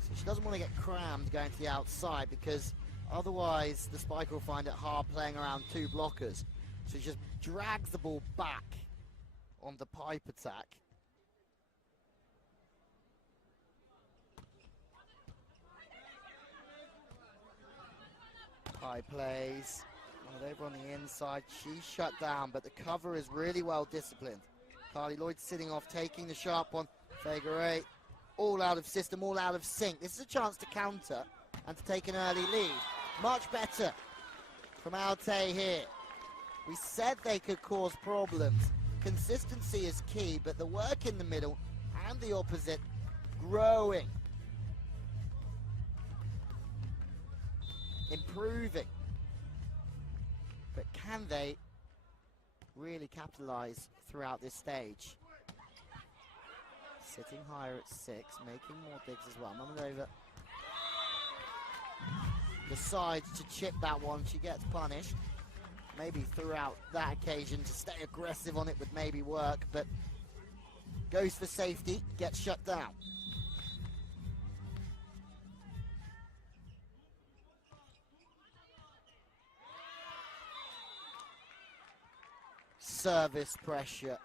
So she doesn't want to get crammed going to the outside, because otherwise the spiker will find it hard playing around two blockers. So she just drags the ball back on the pipe attack. High plays. Over on the inside, she's shut down, but the cover is really well disciplined. Carli Lloyd sitting off, taking the sharp one. Fegre, all out of system, all out of sync. This is a chance to counter and to take an early lead. Much better from Altay here. We said they could cause problems. Consistency is key, but the work in the middle and the opposite growing. Improving. But can they really capitalize throughout this stage? Sitting higher at 6, making more digs as well. Mamadova decides to chip that one. She gets punished. Maybe throughout that occasion to stay aggressive on it would maybe work, but goes for safety, gets shut down. Service pressure.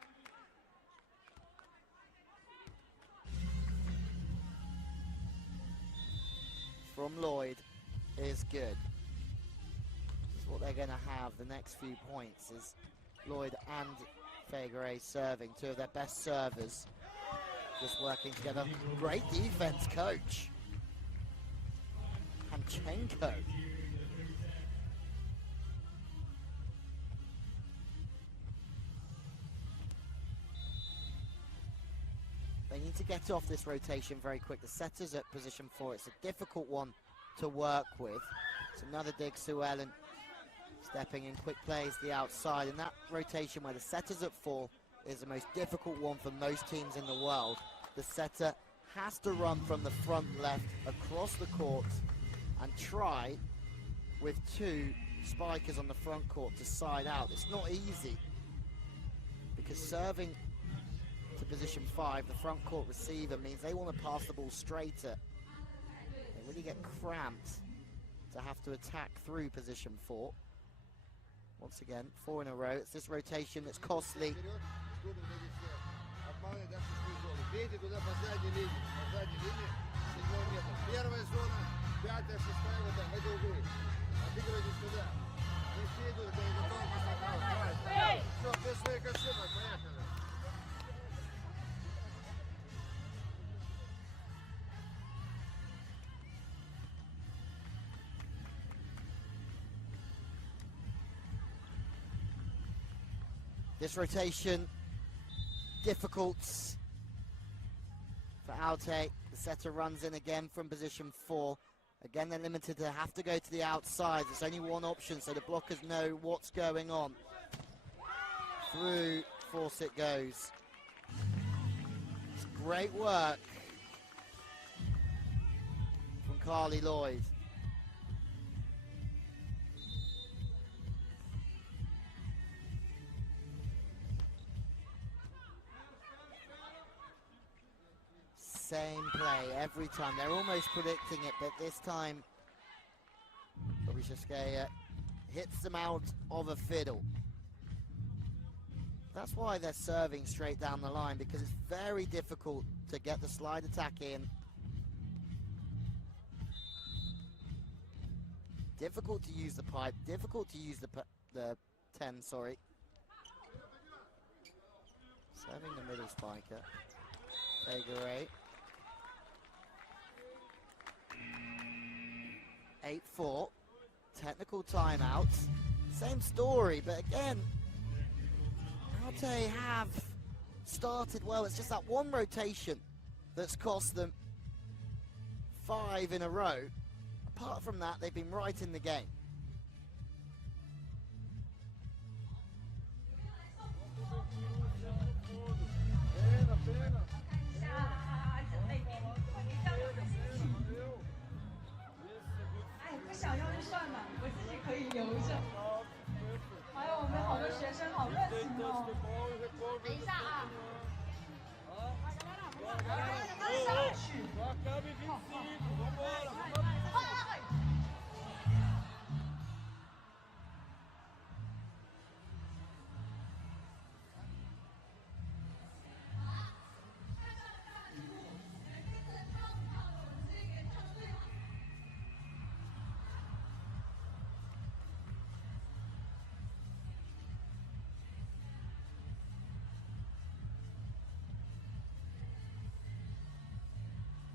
From Lloyd is good. This is what they're going to have the next few points, is Lloyd and Fegre serving, two of their best servers, just working together. Great defense, coach. Hanchenko. They need to get off this rotation very quick. The setter's at position 4. It's a difficult one to work with. It's another dig, Sue Ellen stepping in, quick plays the outside. And that rotation where the setter's at 4 is the most difficult one for most teams in the world. The setter has to run from the front left across the court and try with 2 spikers on the front court to side out. It's not easy because serving to position 5, the front court receiver, means they want to pass the ball straighter. They really get cramped to have to attack through position 4. Once again, 4 in a row. It's this rotation that's costly. Бейте туда по задней линии, 7 метр. Первая зона, 5-я, 6-я, вот так, в эти углы. Отыгрывайтесь туда. Не все идут, это не готов. Все, без своих ошибок, поехали. This rotation, difficult for Altay. The setter runs in again from position 4. Again, they're limited to have to go to the outside. There's only one option, so the blockers know what's going on. Through force it goes. It's great work from Carli Lloyd. Same play every time. They're almost predicting it, but this time Praia hits them out of a fiddle. That's why they're serving straight down the line, because it's very difficult to get the slide attack in. Difficult to use the pipe, difficult to use the 10, sorry. Serving the middle spiker. Figure 8. 8-4, technical timeout. Same story, but again, Altay have started well. It's just that one rotation that's cost them 5 in a row. Apart from that, they've been right in the game.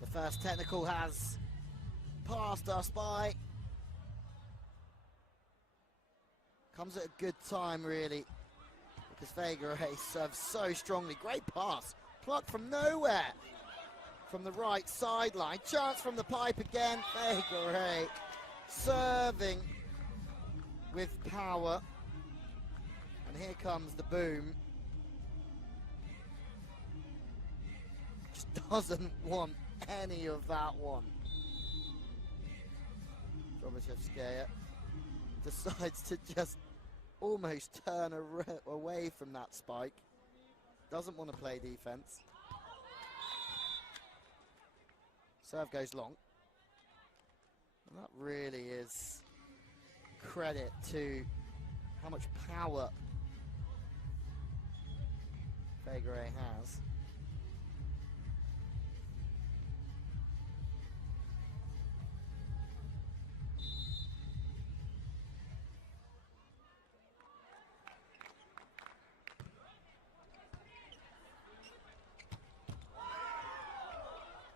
The first technical has passed us by. Comes at a good time, really, because Figure serves so strongly. Great pass, plucked from nowhere, from the right sideline. Chance from the pipe again. Figure serving with power. And here comes the boom. Just doesn't want any of that one. Praia decides to just almost turn away from that spike. Doesn't want to play defense. Serve goes long. And that really is credit to how much power Figure has.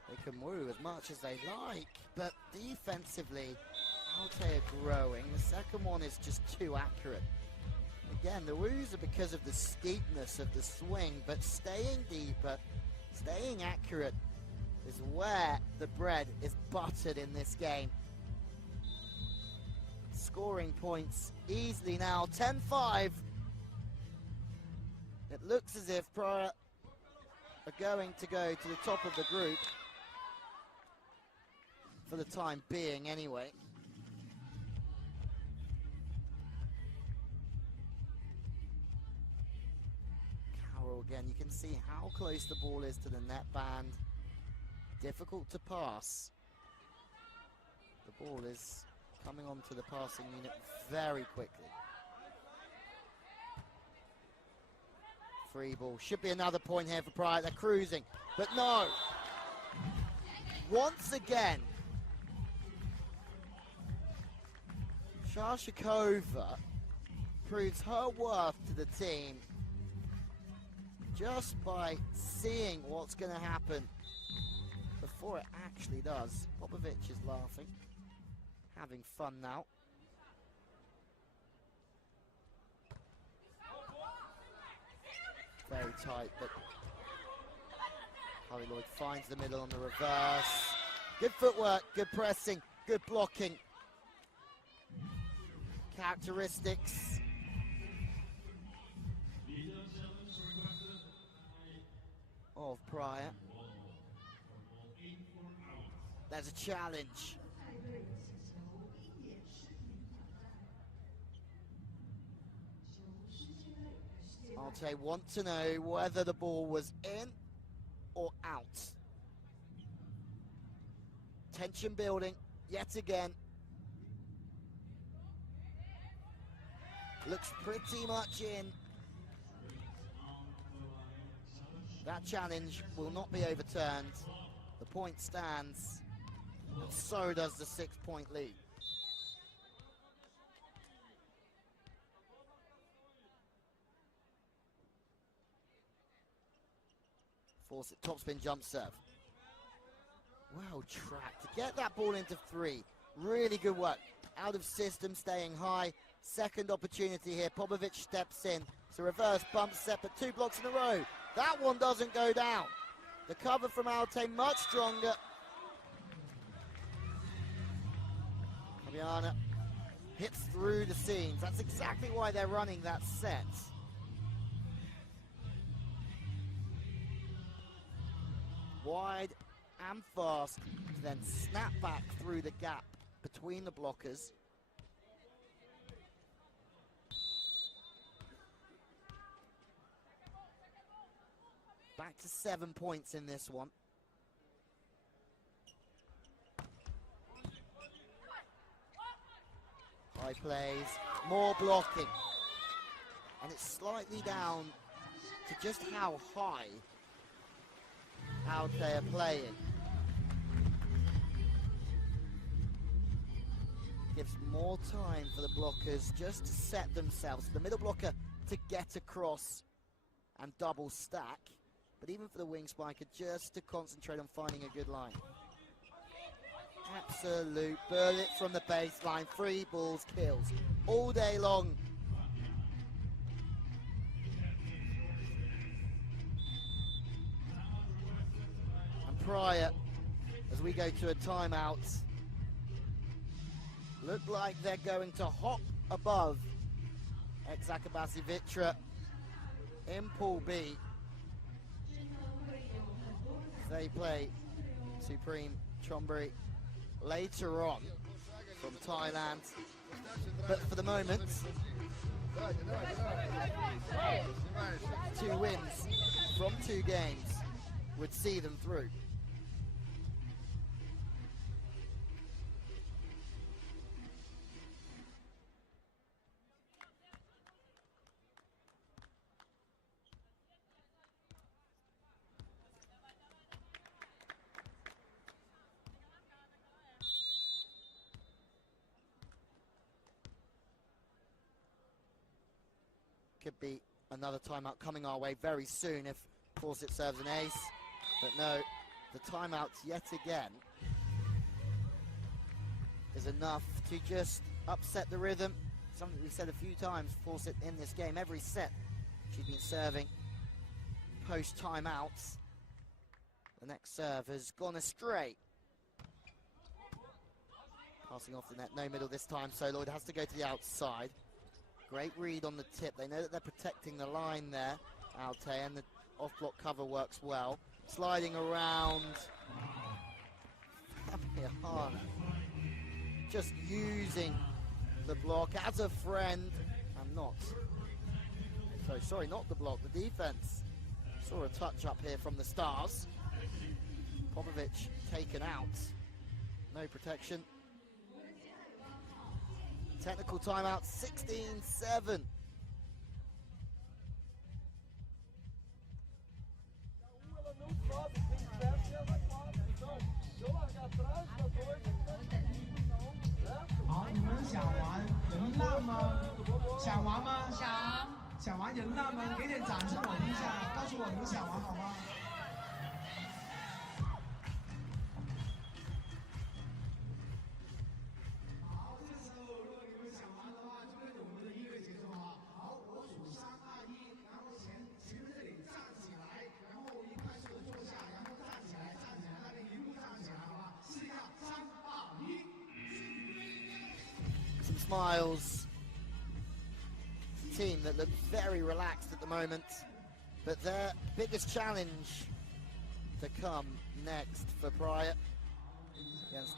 They can woo as much as they like, but defensively, Altay are growing. The second one is just too accurate. Again, the woos are because of the steepness of the swing, but staying deeper, staying accurate is where the bread is buttered in this game. Scoring points easily now, 10-5. It looks as if Praia are going to go to the top of the group. for the time being anyway. Carroll again, you can see how close the ball is to the net band. Difficult to pass. The ball is coming onto the passing unit very quickly. Free ball. Should be another point here for Praia. They're cruising, but no. Once again, Shashikova proves her worth to the team just by seeing what's going to happen before it actually does. Popovic is laughing, having fun now. Very tight, but Carli Lloyd finds the middle on the reverse. Good footwork, good pressing, good blocking. Characteristics. Of Praia. There's a challenge. Altay want to know whether the ball was in or out. Tension building yet again. Looks pretty much in. That challenge will not be overturned. The point stands, and so does the 6-point lead. Force it, topspin jump serve. Well tracked to get that ball into 3. Really good work. Out of system, staying high. Second opportunity here. Popovic steps in. It's a reverse bump set, but 2 blocks in a row. That one doesn't go down. The cover from Altay much stronger. Fabiana hits through the seams. That's exactly why they're running that set. Wide and fast, to then snap back through the gap between the blockers. Back to 7 points in this one. High plays, more blocking. And it's slightly down to just how high Altay are playing. Gives more time for the blockers just to set themselves. The middle blocker to get across and double stack. But even for the wing spiker, just to concentrate on finding a good line. Absolute bullet from the baseline. 3 balls, kills all day long. And Praia, as we go to a timeout, look like they're going to hop above Exakabasi Vitra in Pool B. They play Supreme Chonburi later on from Thailand. But for the moment, 2 wins from 2 games would see them through. Could be another timeout coming our way very soon if Fawcett serves an ace. But no, the timeout yet again is enough to just upset the rhythm. Something we've said a few times, Fawcett in this game. Every set she's been serving post-timeouts. The next serve has gone astray. Passing off the net, no middle this time, so Lloyd has to go to the outside. Great read on the tip. They know that they're protecting the line there, Altay, and the off-block cover works well. Sliding around. just using the block as a friend and not. So sorry, not the block, the defense. Saw a touch up here from the Stars. Popovic taken out. No protection. Technical timeout, 16-7. Some smiles. Team that look very relaxed at the moment, but their biggest challenge to come next for Praia against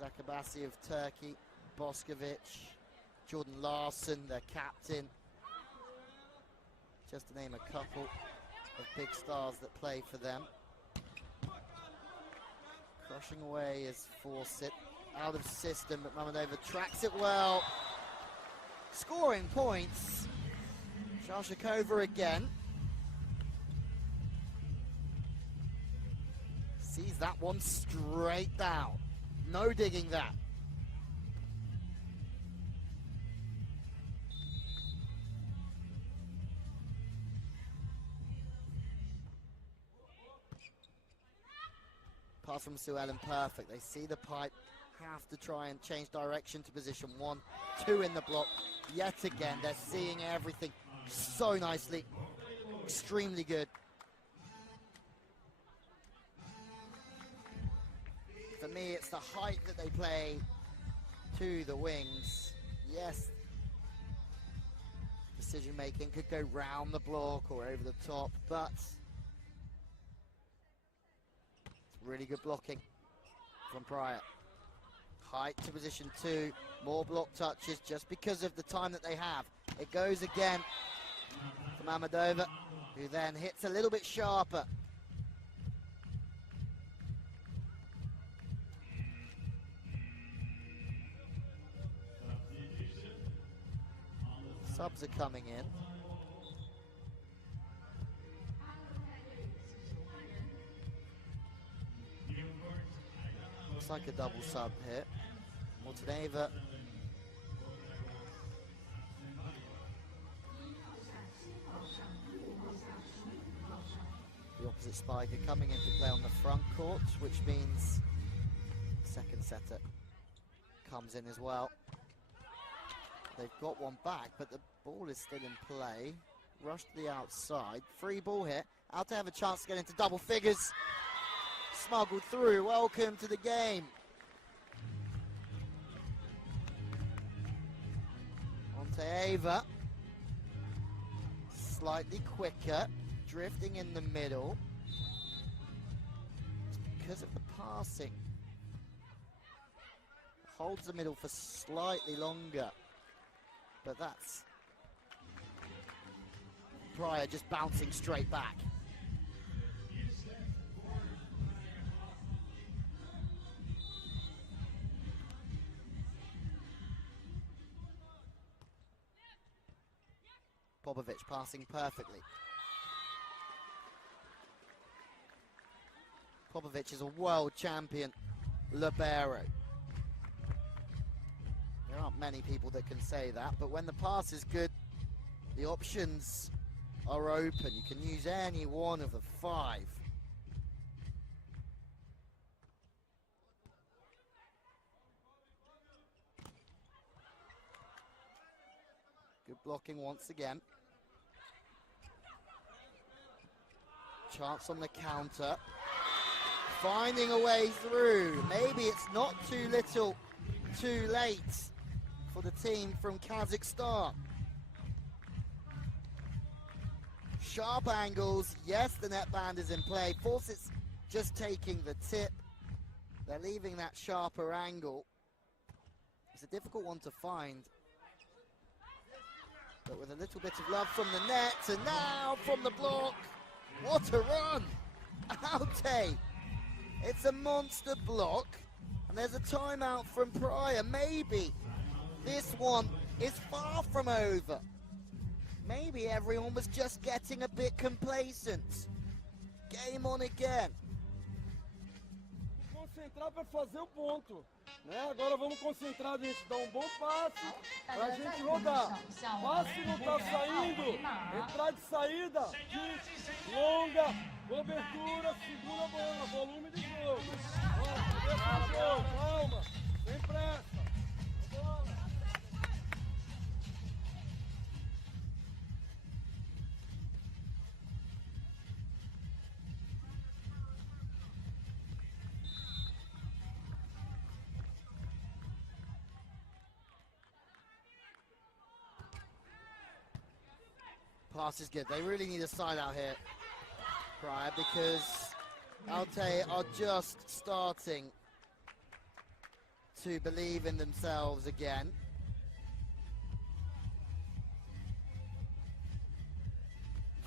Zakabasi of Turkey, Boskovic, Jordan Larson, their captain, just to name a couple of big stars that play for them. Crushing away is Fawcett, out of system, but Mamedova tracks it well. Scoring points. Shalshikova again. Sees that one straight down. No digging that. Pass from Sue Ellen, perfect. They see the pipe, have to try and change direction to position 1, 2 in the block. Yet again, they're seeing everything so nicely. Extremely good. For me, it's the height that they play to the wings. Yes, decision making could go round the block or over the top, but it's really good blocking from Praia. Height to position 2, more block touches just because of the time that they have. It goes again to Mamedova, who then hits a little bit sharper. Subs are coming in. Looks like a double sub here. Monteneva. The opposite spiker coming into play on the front court, which means second setter comes in as well. They've got one back, but the ball is still in play. Rush to the outside. Free ball here. Altay have a chance to get into double figures. Smuggled through. Welcome to the game. Ontaeva. Slightly quicker. Drifting in the middle. It's because of the passing. Holds the middle for slightly longer. But that's Praia just bouncing straight back. Popovic passing perfectly. Popovic is a world champion libero. There aren't many people that can say that, but when the pass is good, the options are open. You can use any one of the 5. Good blocking once again. Chance on the counter. Finding a way through. Maybe it's not too little, too late for the team from Kazakhstan. Sharp angles. Yes, the net band is in play. Fawcett's just taking the tip. They're leaving that sharper angle. It's a difficult one to find. But with a little bit of love from the net, and now from the block. What a run! Altay. It's a monster block. And there's a timeout from Praia. Maybe this one is far from over. Maybe everyone was just getting a bit complacent. Game on again. Concentrar para fazer o ponto. Né? Agora vamos concentrar, a gente dar um bom passe para a gente rodar. Passe não está saindo, entrar de saída, kick, longa, cobertura, segura a bola, volume de jogo. Bora, começa o jogo, calma, sem pressa. Bola. Pass is good. They really need a side out here, Praia, because Altay are just starting to believe in themselves again.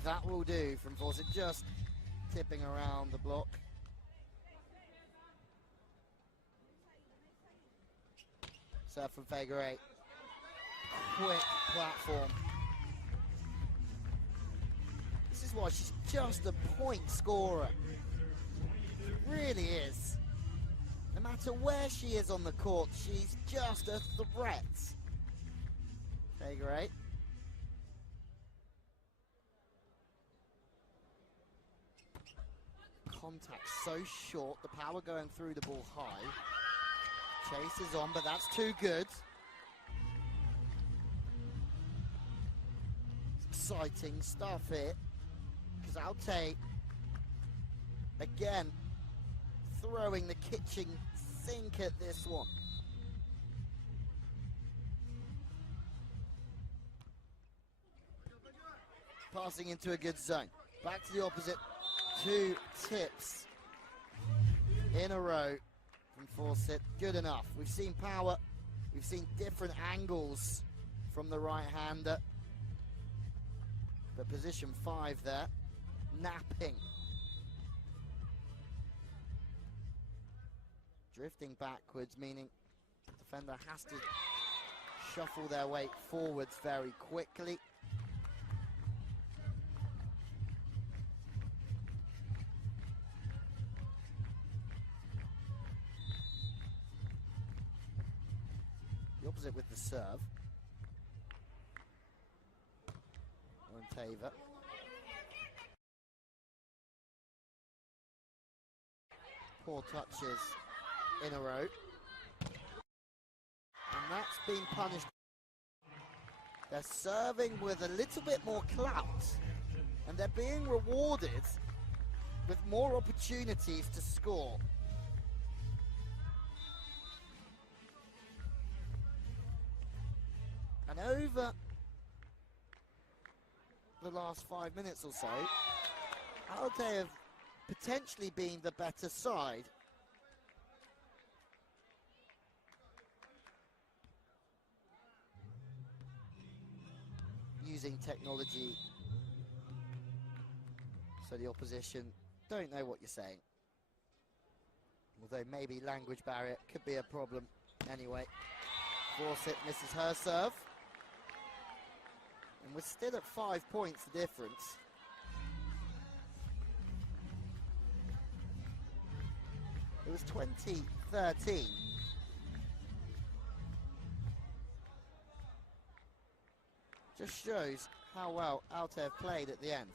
That will do from Fawcett, just tipping around the block. Serve from Figure 8. Quick platform. This is why she's just a point scorer. It really is. No matter where she is on the court, she's just a threat. Figure 8. Contact so short, the power going through the ball high. Chase is on, but that's too good. It's exciting stuff here. Because Altay, again, throwing the kitchen sink at this one. Passing into a good zone. Back to the opposite. 2 tips in a row from Fawcett. Good enough. We've seen power. We've seen different angles from the right-hander. But position 5 there. Napping. Drifting backwards, meaning the defender has to shuffle their weight forwards very quickly. The opposite with the serve. Tava. Poor touches in a row. And that's been punished. They're serving with a little bit more clout. And they're being rewarded with more opportunities to score. And over the last 5 minutes or so, Altay have potentially been the better side. Using technology so the opposition don't know what you're saying. Although maybe language barrier could be a problem anyway. Fawcett misses her serve. And we're still at 5 points the difference. It was 2013. Just shows how well Altay have played at the end.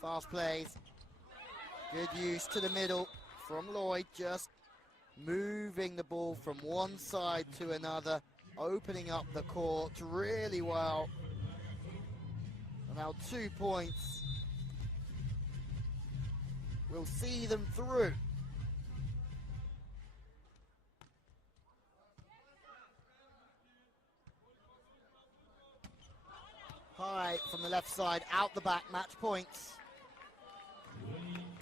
Fast plays, good use to the middle from Lloyd, just moving the ball from one side to another, opening up the court really well. And now 2 points. We'll see them through. High from the left side, out the back, match points.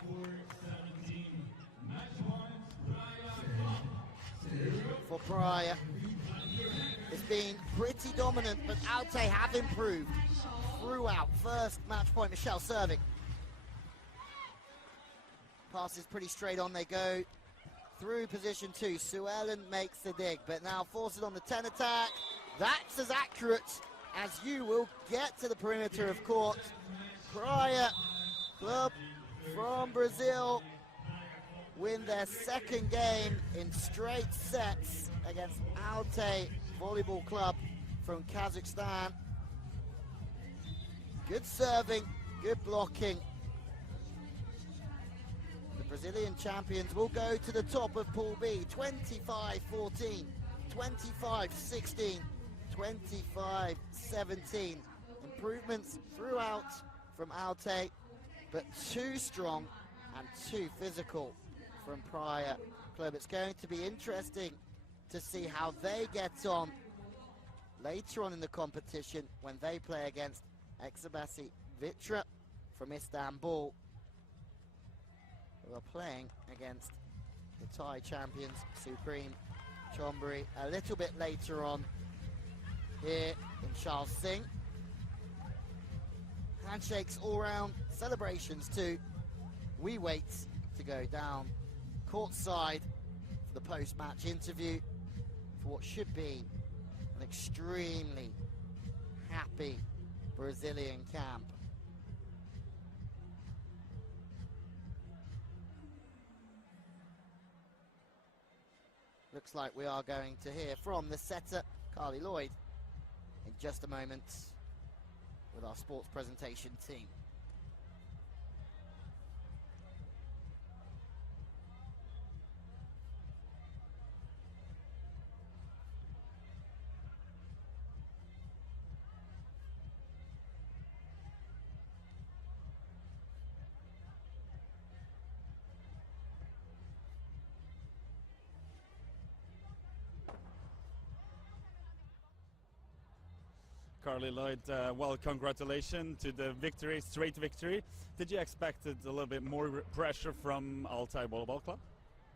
24-17, match points, Praia. for Praia. It's been pretty dominant, but Altay have improved throughout. First match point, Michelle serving. Passes pretty straight on, they go through position 2. Suellen makes the dig, but now forces on the 10 attack. That's as accurate as you will get to the perimeter of court. Praia Club from Brazil win their second game in straight sets against Altay Volleyball Club from Kazakhstan. Good serving, good blocking. The Brazilian champions will go to the top of Pool B, 25-14, 25-16, 25-17. Improvements throughout from Altay, but too strong and too physical from Praia Club. It's going to be interesting to see how they get on later on in the competition when they play against Exabasi Vitra from Istanbul, who are playing against the Thai champions Supreme Chonburi a little bit later on here in Charles Singh. Handshakes all round, celebrations too. We wait to go down courtside for the post-match interview for what should be an extremely happy Brazilian camp. Looks like we are going to hear from the setter, Carli Lloyd, in just a moment with our sports presentation team. Carli Lloyd, well, congratulations to the victory, straight victory. Did you expect a little bit more pressure from Altay Volleyball Club?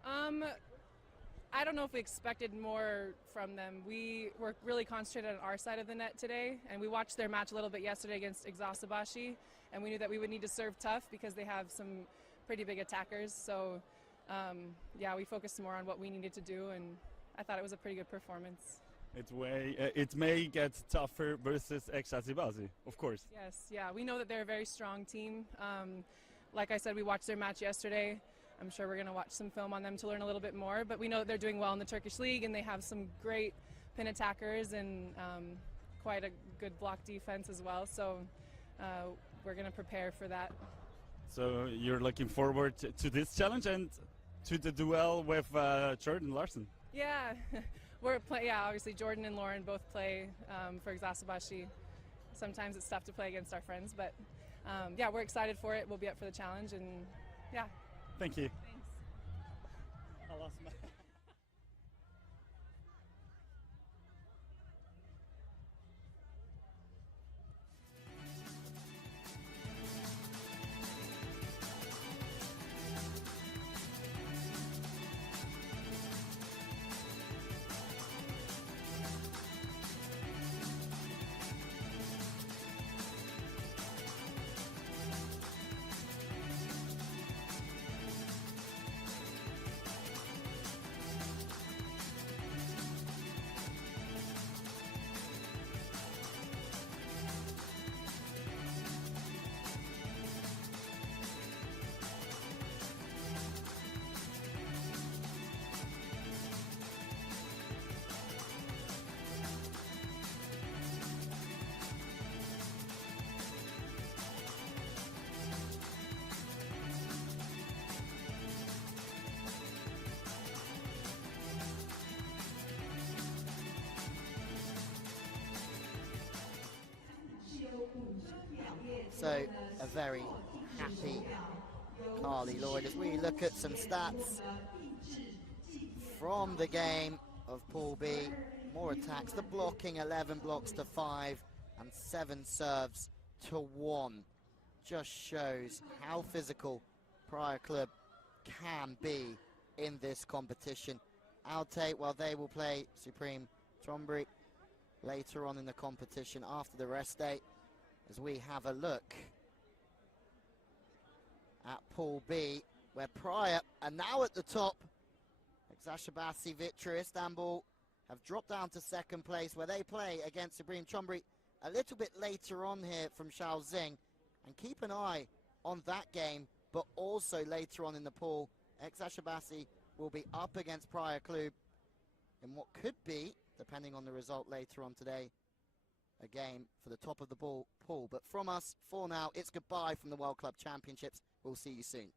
I don't know if we expected more from them. We were really concentrated on our side of the net today, and we watched their match a little bit yesterday against Exasabashi, and we knew that we would need to serve tough because they have some pretty big attackers. So, yeah, we focused more on what we needed to do, and I thought it was a pretty good performance. It may get tougher versus Exasabashi, of course. Yes, yeah, we know that they're a very strong team. Like I said, we watched their match yesterday. I'm sure we're going to watch some film on them to learn a little bit more, but we know that they're doing well in the Turkish league, and they have some great pin attackers and quite a good block defense as well, so we're going to prepare for that. So you're looking forward to this challenge and to the duel with Jordan Larson? Yeah. Yeah, obviously Jordan and Lauren both play for Exasabashi. Sometimes it's tough to play against our friends, but yeah, we're excited for it. We'll be up for the challenge, and yeah. Thank you. Thanks. So a very happy Carli Lloyd as we look at some stats from the game of Pool B. More attacks, the blocking 11 blocks to 5 and 7 serves to 1. Just shows how physical Praia Club can be in this competition. Altay, well, they will play Supreme Chonburi later on in the competition after the rest day, as we have a look at Pool B, where Praia are now at the top. Eksaşehirspor Victory Istanbul have dropped down to second place, where they play against Supreme Chonburi a little bit later on here from Shaoxing. And keep an eye on that game, but also later on in the pool, Eksaşehirspor will be up against Praia Clube in what could be, depending on the result later on today, a game for the top of the pool. But from us, for now, it's goodbye from the World Club Championships. We'll see you soon.